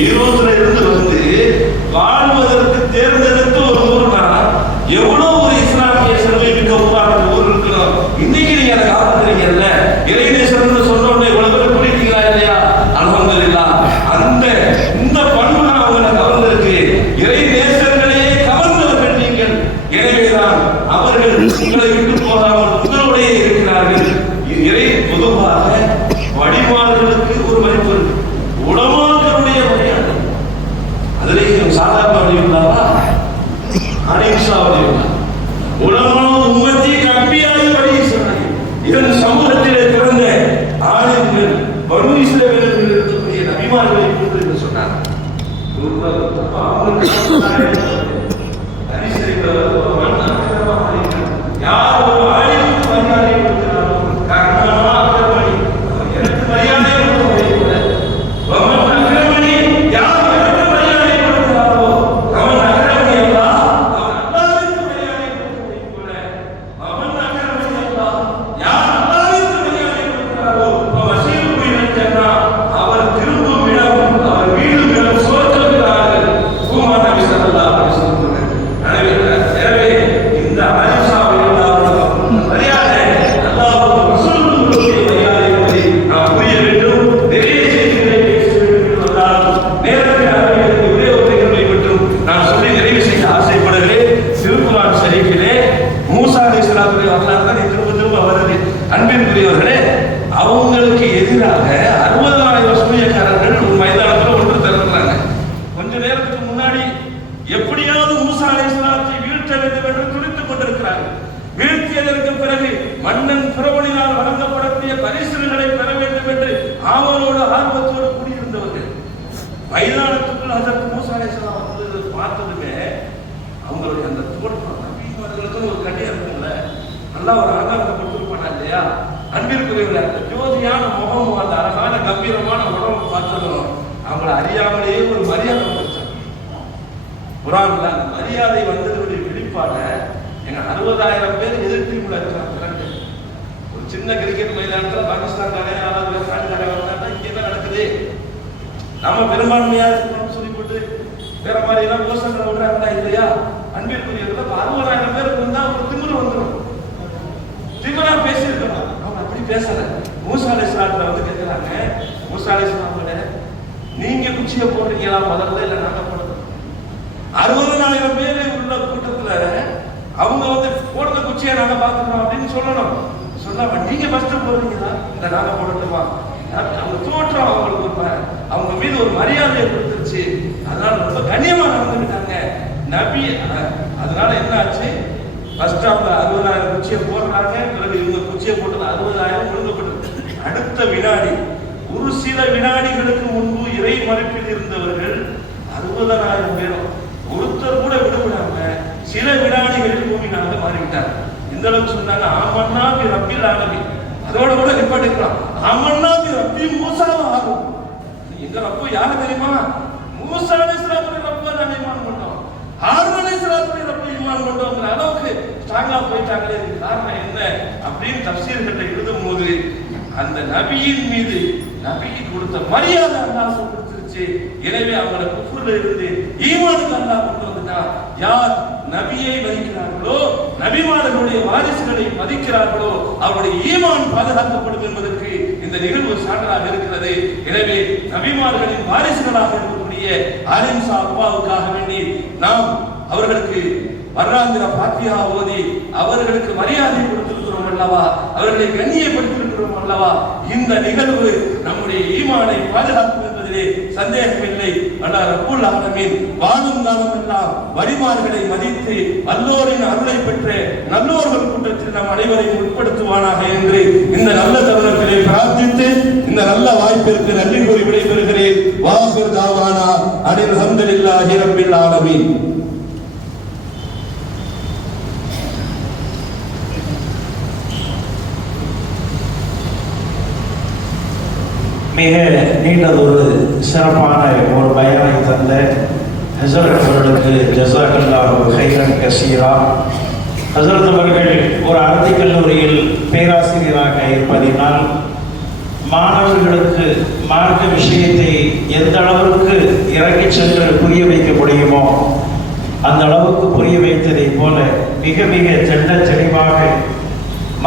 ஈரோட்டில் இருந்து வந்து வாழ்வதற்கு தேர்ந்தெடுத்து ஒரு ஊர்னா எவ்வளவு ஒரு இஸ்லாமிய செல்வி மிக்க ஊராக ஊர் இருக்கணும். இன்னைக்கு நீங்க அதை காப்பாத்துறீங்கல்ல, இறைநேசர்னு சொன்ன உடனே இவ்வளவு பேர் புரியுங்களா இல்லையா? அல்ஹம்துலில்லாஹ். அந்த இந்த பண்பு தான் அவங்களை கவர்ந்திருக்கு. இறைநேசர்களே கவர்ந்தவர்கள் நீங்கள். எனவேதான் அவர்கள் உங்களை விட்டு போகாமல் உங்களுடைய இருக்கிறார்கள். இறை பொதுவாக வழிபாடுகளுக்கு ஒரு மதிப்பு இருக்கு. உலமாக்களுடைய மரியாதை அதிலேயும் சாதாரண வழியுள்ளாரா அனிஷா வழியுள்ளா உலமா உம்மத்தி கம்பியாய் வழி சொன்னாங்க. இதன் சமூகத்திலே பிறந்த ஆளுங்கள் பனு இஸ்ரவேலர்கள் இருக்கக்கூடிய நபிமார்களை போன்று என்று சொன்னார். யார் ஒரு ஆளுக்கு மரியாதை கொடுக்கிறாரோ எனக்கு மரியாதை அன்பிற்குரியவர்களே, அவங்களுக்கு எதிராக 60,000 சூரியக்காரர்கள் ஒரு மைதானத்தில் ஒன்று திரண்டுறாங்க. கொஞ்ச நேரத்துக்கு முன்னாடி எப்படியாவது மூசா அலைஹிஸ்ஸலாத்தை வீழ்த்த வேண்டும் என்று துடித்துக் கொண்டிருக்கிறார்கள். வீழ்த்தியதற்கு பிறகு மன்னன் பிரபலினால் வழங்கப்படக்கூடிய பரிசுகளை பெற வேண்டும் என்று ஆவலோடு ஆர்வத்தோடு கூடியிருந்தவர்கள் மைதானத்துக்குள் அதற்கு மூசா அலைஹிஸ்ஸலாம் வந்து பார்த்ததுமே அவங்களுடைய அந்த தோற்றம் நபிமார்களுக்கு ஒரு கண்ணியம் இருக்குல்ல, நல்லா ஒரு அழகாக கொடுத்துருப்பானா இல்லையா? அன்பிற்குரியவர்களே, அந்த ஜோதியான முகமும் அந்த அழகான கம்பீரமான உடம்பு பார்த்ததும் அவங்கள அறியாமலேயே ஒரு மரியாதை வந்துருச்சாங்க. குர்ஆன்ல அந்த மரியாதை வந்ததுடைய வெளிப்பாட எங்க 60,000 பேர் எதிர்த்து இருக்கிறாங்க. ஒரு சின்ன கிரிக்கெட் மைதானத்தில் பாகிஸ்தான்காரே யாராவது இங்கே தான் நடக்குது. நம்ம பெரும்பான்மையா இருக்கணும்னு சொல்லி போட்டு வேற மாதிரி எல்லாம் கோஷங்களை விடுறாங்களா இல்லையா? அன்பிற்குரியவர்கள் 60,000 பேருக்கு வந்தா ஒரு திமிரு வந்துடும். திமிரா பேசியிருக்கணும். அவங்க அப்படி பேசல. மூசா அலைஹிஸ்ஸலாத்துல வந்து கேட்கிறாங்க, மூசா அலைஹிஸ்ஸலாமோட நீங்க குச்சியை போடுறீங்களா முதல்ல இல்ல நாங்க போடுறோம்? 60,000 பேர் உள்ள கூட்டத்துல அவங்க வந்து போடுற குச்சியை நாங்க பாத்துக்கிறோம் அப்படின்னு சொல்லணும். சொல்லாம நீங்க ஃபர்ஸ்ட் போடுறீங்களா இல்ல நாங்க போடட்டுமா? அவங்க தோற்றம் அவங்களுக்கு அவங்க மீது ஒரு மரியாதை ஏற்படுத்துச்சு. அதனால ரொம்ப கண்ணியமா நடந்துக்கிட்டாங்க நபி. அதனால என்ன ஆச்சு? ஃபர்ஸ்ட் அவங்க 60,000 குச்சியை போடுறாங்க. பிறகு இவங்க குச்சியை போட்டது 60,000 ஒழுங்கப்பட்டது. அடுத்த வினாடி ஒரு சில வினாடிகளுக்கு முன்பு இறை மறுப்பில் இருந்தவர்கள் 60,000 பேரும் ஒருத்தர் கூட விடுவிடாம சில வினாடிகளில் பூமினாக மாறிவிட்டார். இந்த அளவுக்கு சொன்னாங்க, ஆமன்னா ரப்பில் ஆலமீன், அதோட கூட நிப்பாட்டிருக்கான். ஆமன்னா ரப்பி மூசா ஆகும். எங்க ரப்பு யாரு தெரியுமா? மூசா அலைஹிஸ்ஸலாத்துடைய ரப்ப நாங்க ஈமான் கொண்டோம், ஹாரூன் அலைஹிஸ்ஸலாத்துடைய ரப்ப ஈமான் கொண்டோம்ங்கிற அளவுக்கு ஸ்ட்ராங்கா போயிட்டாங்களே. காரணம் என்ன அப்படின்னு தஃசீர்கள்ல எழுதும் போது அந்த நபியின் மீது நபிக்கு கொடுத்த மரியாதை அல்லாஹ் கொடுத்துருச்சு. எனவே அவங்கள குஃப்ர்ல இருந்து ஈமானுக்கு அல்லாஹ் கொண்டு வந்துட்டான். யார் நபியை மதிக்கிறார்களோ, நபிமார்களுடைய வாரிசுகளை மதிக்கிறார்களோ அவருடைய ஈமான் பாதுகாக்கப்படும் என்பதற்கு இந்த நிகழ்வு சான்றாக இருக்கிறது. எனவே நபிமார்களின் வாரிசுகளாக இருக்கக்கூடிய ஆலிம் அப்பாவுக்காக வேண்டி நாம் அவர்களுக்கு வர்றாந்திர பாத்தியா ஓதி அவர்களுக்கு மரியாதை கொடுத்திருக்கிறோம் அல்லவா, அவர்களை கண்ணியப்படுத்தியிருக்கிறோம் அல்லவா. இந்த நிகழ்வு நம்முடைய ஈமானை பாதுகாக்கும் என்பதிலே சந்தேகமில்லை. அல்லாஹ் ரப்பல் ஆலமீன் வாழும் காலம் எல்லாம் வழிமார்களை மதித்து வல்லோரின் அருளை பெற்ற நல்லோர்கள் கூட்டத்தில் நாம் அனைவரையும் உட்படுத்துவானாக என்று இந்த நல்ல தருணத்திலே பிரார்த்தித்து இந்த நல்ல வாய்ப்பிற்கு நன்றி கூறி விடைபெறுகிறேன். வாஹிர் தாவானா அனில் ஹம்துலில்லாஹி ரப்பில் ஆலமீன். மிக நீண்டதொரு சிறப்பான ஒரு பயானை தந்த ஹஸரத் அவர்களுக்கு ஜஸாக்கல்லாஹு கைரன் கஸீரா. ஹஸரத் அவர்கள் ஒரு அரபிக் கல்லூரியில் பேராசிரியராக இருப்பதினால் மாணவர்களுக்கு மார்க்க விஷயத்தை எந்த அளவுக்கு இறங்கி சென்று புரிய வைக்க முடியுமோ அந்த அளவுக்கு புரிய வைத்ததை போல மிக மிக தெள்ள தெளிவாக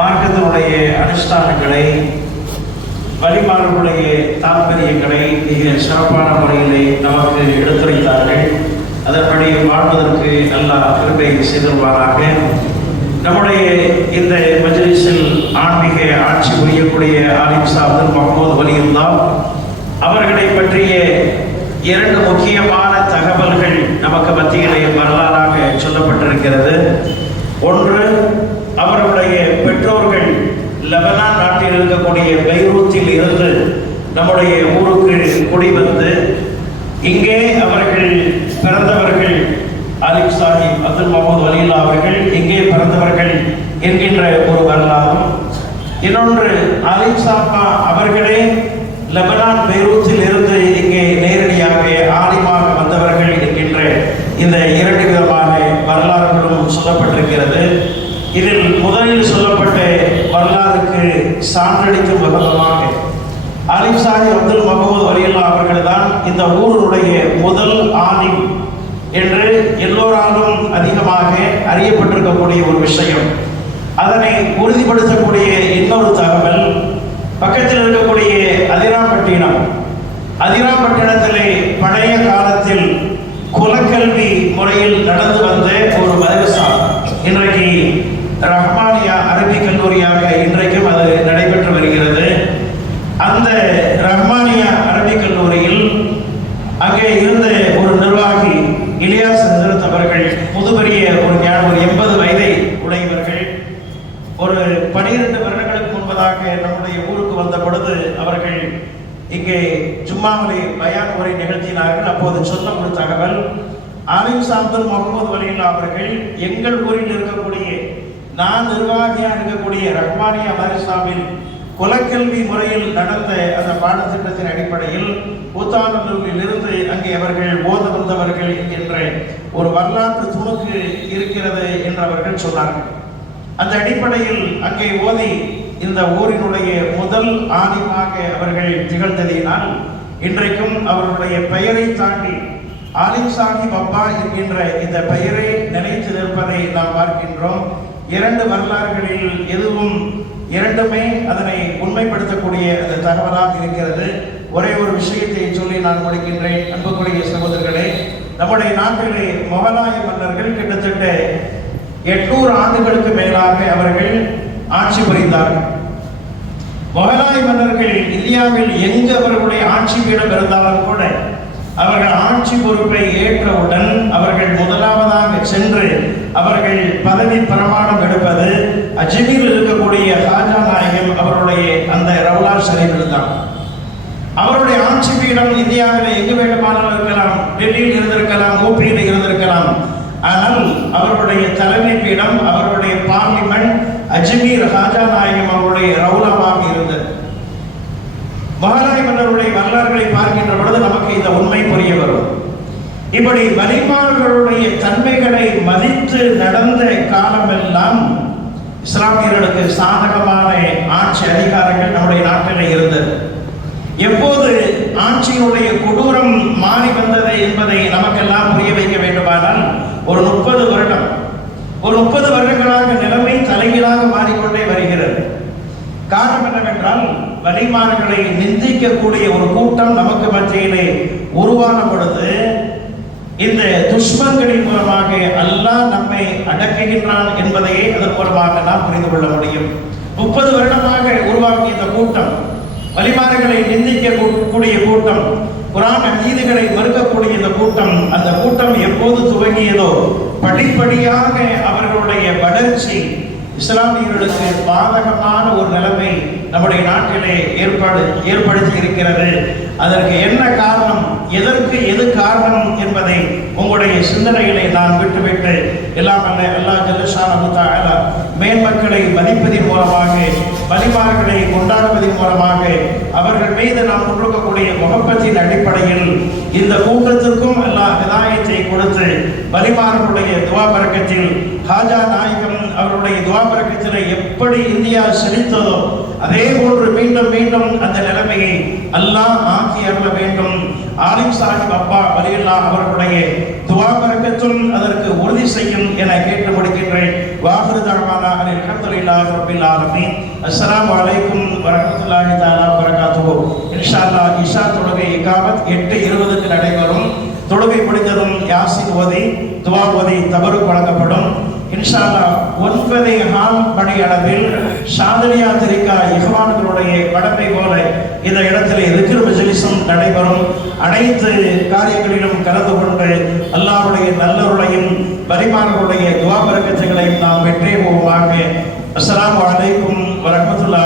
மார்க்கத்தினுடைய அனுஷ்டானங்களை, வழிமார்களுடைய தாற்பயங்களை மிக சிறப்பான முறையிலே நமக்கு எடுத்துரைத்தார்கள். அதன்படி வாழ்வதற்கு அல்லாஹ் கிருபை செய்தருவாராக. நம்முடைய இந்த மஜ்லிஸில் ஆன்மீக ஆட்சி புரியக்கூடிய ஆலிம் அப்துல் முஹம்மது வலியுல்லாஹ் அவர்களை பற்றிய இரண்டு முக்கியமான தகவல்கள் நமக்கு மத்தியிலே வரலாறாக சொல்லப்பட்டிருக்கிறது. ஒன்று, அவர்களுடைய பெற்றோர்கள் லெபனான் நாட்டில் இருக்கக்கூடிய பெய்ரூத்தில் இருந்து நம்முடைய ஊருக்கு குடிவந்து இங்கே அவர்கள் பிறந்தவர்கள். ஆலிம் சாஹிப் அப்துல் முஹம்மது வலியுல்லாஹ் அவர்கள் இங்கே பிறந்தவர்கள் என்கின்ற ஒரு வரலாறும், இன்னொன்று ஆலிம் சாஹா அவர்களே லெபனான் பெய்ரூத்தில் இருந்து இங்கே நேரடியாக ஆலிமாக வந்தவர்கள் என்கின்ற இந்த இரண்டு விதமான வரலாறுகளும் சொல்லப்பட்டிருக்கிறது. இதில் முதலில் சொல்லப்பட்ட வரலாறுக்கு சான்றளிக்கும் விதமாக ஆலிம் சாஹிப் அப்துல் முஹம்மது வலியுல்லாஹ் அவர்கள் தான் இந்த ஊருடைய முதல் ஆலிம் என்று எல்லோராலும் அதிகமாக அறியப்பட்டிருக்கக்கூடிய ஒரு விஷயம். அதனை உறுதிப்படுத்தக்கூடிய இன்னொரு தகவல், பக்கத்தில் இருக்கக்கூடிய அதிராம்பட்டினத்திலே பழைய காலத்தில் குலக்கல்வி முறையில் நடந்து வந்த ஒரு மதரசா இன்றைக்கு ரஹ்மானியா அரபிக் கல்லூரியாக இன்றைக்கும் அது நடைபெற்று வருகிறது. அந்த ரஹ்மானியா அரபிக் கல்லூரியில் அங்கே இருந்த ஒரு நிர்வாகி இலியாஸ் ஹஜ்ரத் அவர்கள், முதுபெரிய ஒரு 80 வயதை உடையவர்கள், ஒரு 12 வருடங்களுக்கு முன்பதாக நம்முடைய ஊருக்கு வந்த பொழுது அவர்கள் இங்கே ஜும்மாவிலே பயான் உரை நிகழ்த்தினார்கள். அப்போது சொன்ன ஒரு தகவல், ஆலிம் அப்துல் முஹம்மது வலியுல்லாஹ் அவர்கள் எங்கள் ஊரில் இருக்கக்கூடிய, நான் நிர்வாகியாக இருக்கக்கூடிய ரஹ்மானியா மதரசாவில் குலக்கல்வி முறையில் நடந்த அந்த பாடத்திட்டத்தின் அடிப்படையில் ஊத்தானூரில் இருந்து அங்கே அவர்கள் ஓத வந்தவர்கள் என்ற ஒரு வரலாற்று துணுக்கு இருக்கிறது என்று அவர்கள் சொன்னார்கள். அந்த அடிப்படையில் அங்கே ஓதி இந்த ஊரினுடைய முதல் ஆலிமாக அவர்கள் திகழ்ந்ததினால் இன்றைக்கும் அவர்களுடைய பெயரை தாண்டி ஆலிம் சாஹிப் அப்பா என்கின்ற இந்த பெயரை நினைத்து நிற்பதை நாம் பார்க்கின்றோம். இரண்டு வரலாறுகளில் எதுவும் இரண்டுமே அதனை உண்மைப்படுத்தக்கூடிய அந்த தகவலாக இருக்கிறது. ஒரே ஒரு விஷயத்தை சொல்லி நான் முடிக்கின்றேன். அன்புக்குரிய சகோதரர்களே, நம்முடைய நாட்டிலே முகலாய மன்னர்கள் கிட்டத்தட்ட 800 ஆண்டுகளுக்கு மேலாக அவர்கள் ஆட்சி புரிந்தார்கள். முகலாய மன்னர்கள் இந்தியாவில் எங்கு அவர்களுடைய ஆட்சி பீடம் இருந்தாலும் கூட அவர்கள் ஆட்சி பொறுப்பை ஏற்றவுடன் அவர்கள் முதலாவதாக சென்று அவர்கள் பதவி பிரமாணம் எடுப்பது அஜ்மீரில் இருக்கக்கூடிய ஹாஜா நாயகம் அவருடைய அந்த ரவுலா ஷரீஃபில் தான். அவருடைய ஆட்சி பீடம் இந்தியாவில் எங்கு வேண்டுமானாலும் இருக்கலாம், டெல்லியில் இருந்திருக்கலாம், ஊபியில் இருந்திருக்கலாம். ஆனால் அவருடைய தலைமை பீடம், அவருடைய பார்லிமெண்ட் அஜ்மீர் ஹாஜா நாயகம் அவருடைய ரவுலாவாக மகாராய் மன்னருடைய வரலாறுகளை பார்க்கின்ற பொழுது நமக்கு இந்த உண்மை புரிய வரும். இப்படி வலிமார்களுடைய தன்மைகளை மதித்து நடந்த காலமெல்லாம் இஸ்லாமியர்களுக்கு சாதகமான ஆட்சி அதிகாரங்கள் நம்முடைய நாட்டில் இருந்தது. எப்போது ஆட்சியினுடைய கொடூரம் மாறி வந்தது என்பதை நமக்கெல்லாம் புரிய வைக்க வேண்டுமானால் ஒரு 30 வருடங்களாக நிலைமை தலைகீழாக மாறிக்கொண்டே வருகிறது. காரணம் என்னவென்றால் வலிமார்களை நிந்திக்கக்கூடிய ஒரு கூட்டம் நமக்கு மத்தியிலே உருவான பொழுது இந்த துஷ்மன்களின் மூலமாக அல்லாஹ் நம்மை அடக்குகின்றான் என்பதையே அதன் மூலமாக நாம் புரிந்து கொள்ள முடியும். 30 வருடமாக உருவாக்கிய இந்த கூட்டம், வலிமார்களை நிந்திக்கக்கூடிய கூட்டம், குர்ஆன் ஹதீஸ்களை மறுக்கக்கூடிய இந்த கூட்டம், அந்த கூட்டம் எப்போது துவங்கியதோ படிப்படியாக அவர்களுடைய வளர்ச்சி இஸ்லாமியர்களுக்கு பாதகமான ஒரு நிலைமை நம்முடைய நாட்டிலே ஏற்படுத்தி இருக்கிறது. அதற்கு என்ன காரணம், எதற்கு எது காரணம் என்பதை உங்களுடைய சிந்தனைகளை நான் விட்டுவிட்டு எல்லாம் அல்ல அல்லாஹ் ஜல்லஷானஹு தஆலா மேன்மக்களை மதிப்பதின் மூலமாக, வலிமார்களை கொண்டாடுவதன் மூலமாக, அவர்கள் மீது நாம் கொண்டிருக்கக்கூடிய முகப்பத்தின் அடிப்படையில் இந்த கூட்டத்திற்கும் அல்லாஹ் ஹிதாயத்தை கொடுத்து வலிமார்களுடைய துஆ பரக்கத்தில் ஹாஜா நாயகம் அவருடைய துஆ பரக்கத்தில் எப்படி இந்தியா செழித்ததோ அதே போன்று மீண்டும் மீண்டும் அந்த நிலைமையை அல்லாஹ் ஆக்கி அருள வேண்டும். ஆலிம் சாஹிப் அப்பா வலியுல்லாஹ் அவர்களுடைய துஆ பரக்கத்தும் அதற்கு உறுதி செய்யும் என கேட்டு முடிக்கின்றேன். வாஹிரு தஅவானா அல்ஹம்துலில்லாஹி ரப்பில் ஆலமீன். அஸ்ஸலாமு அலைக்கும் வரஹ்மத்துல்லாஹி தஆலா வபரகாத்துஹு. இன்ஷா அல்லாஹ் இஷா தொழுகை இகாமத் 8:20க்கு நடைபெறும். தொழுகை முடிந்ததும் யாசின் ஓதி துஆ ஓதி தபருக் வழங்கப்படும். இன்ஷா அல்லாஹ் 9:15 மணி அளவில் ஷாதிலியா தரிகா இஹ்வான்களுடைய கடமை போல இந்த இடத்திலே திக்ர் மஜ்லிஸும் நடைபெறும். அனைத்து காரியங்களிலும் கலந்து கொண்டு அல்லாஹ்வுடைய நல்லருளையும் வலிமார்களுடைய துஆ பரக்கத்துகளையும் நாம் வெற்றி போவாங்க. அஸ்ஸலாமு அலைக்கும் வரஹ்மத்துல்லாஹி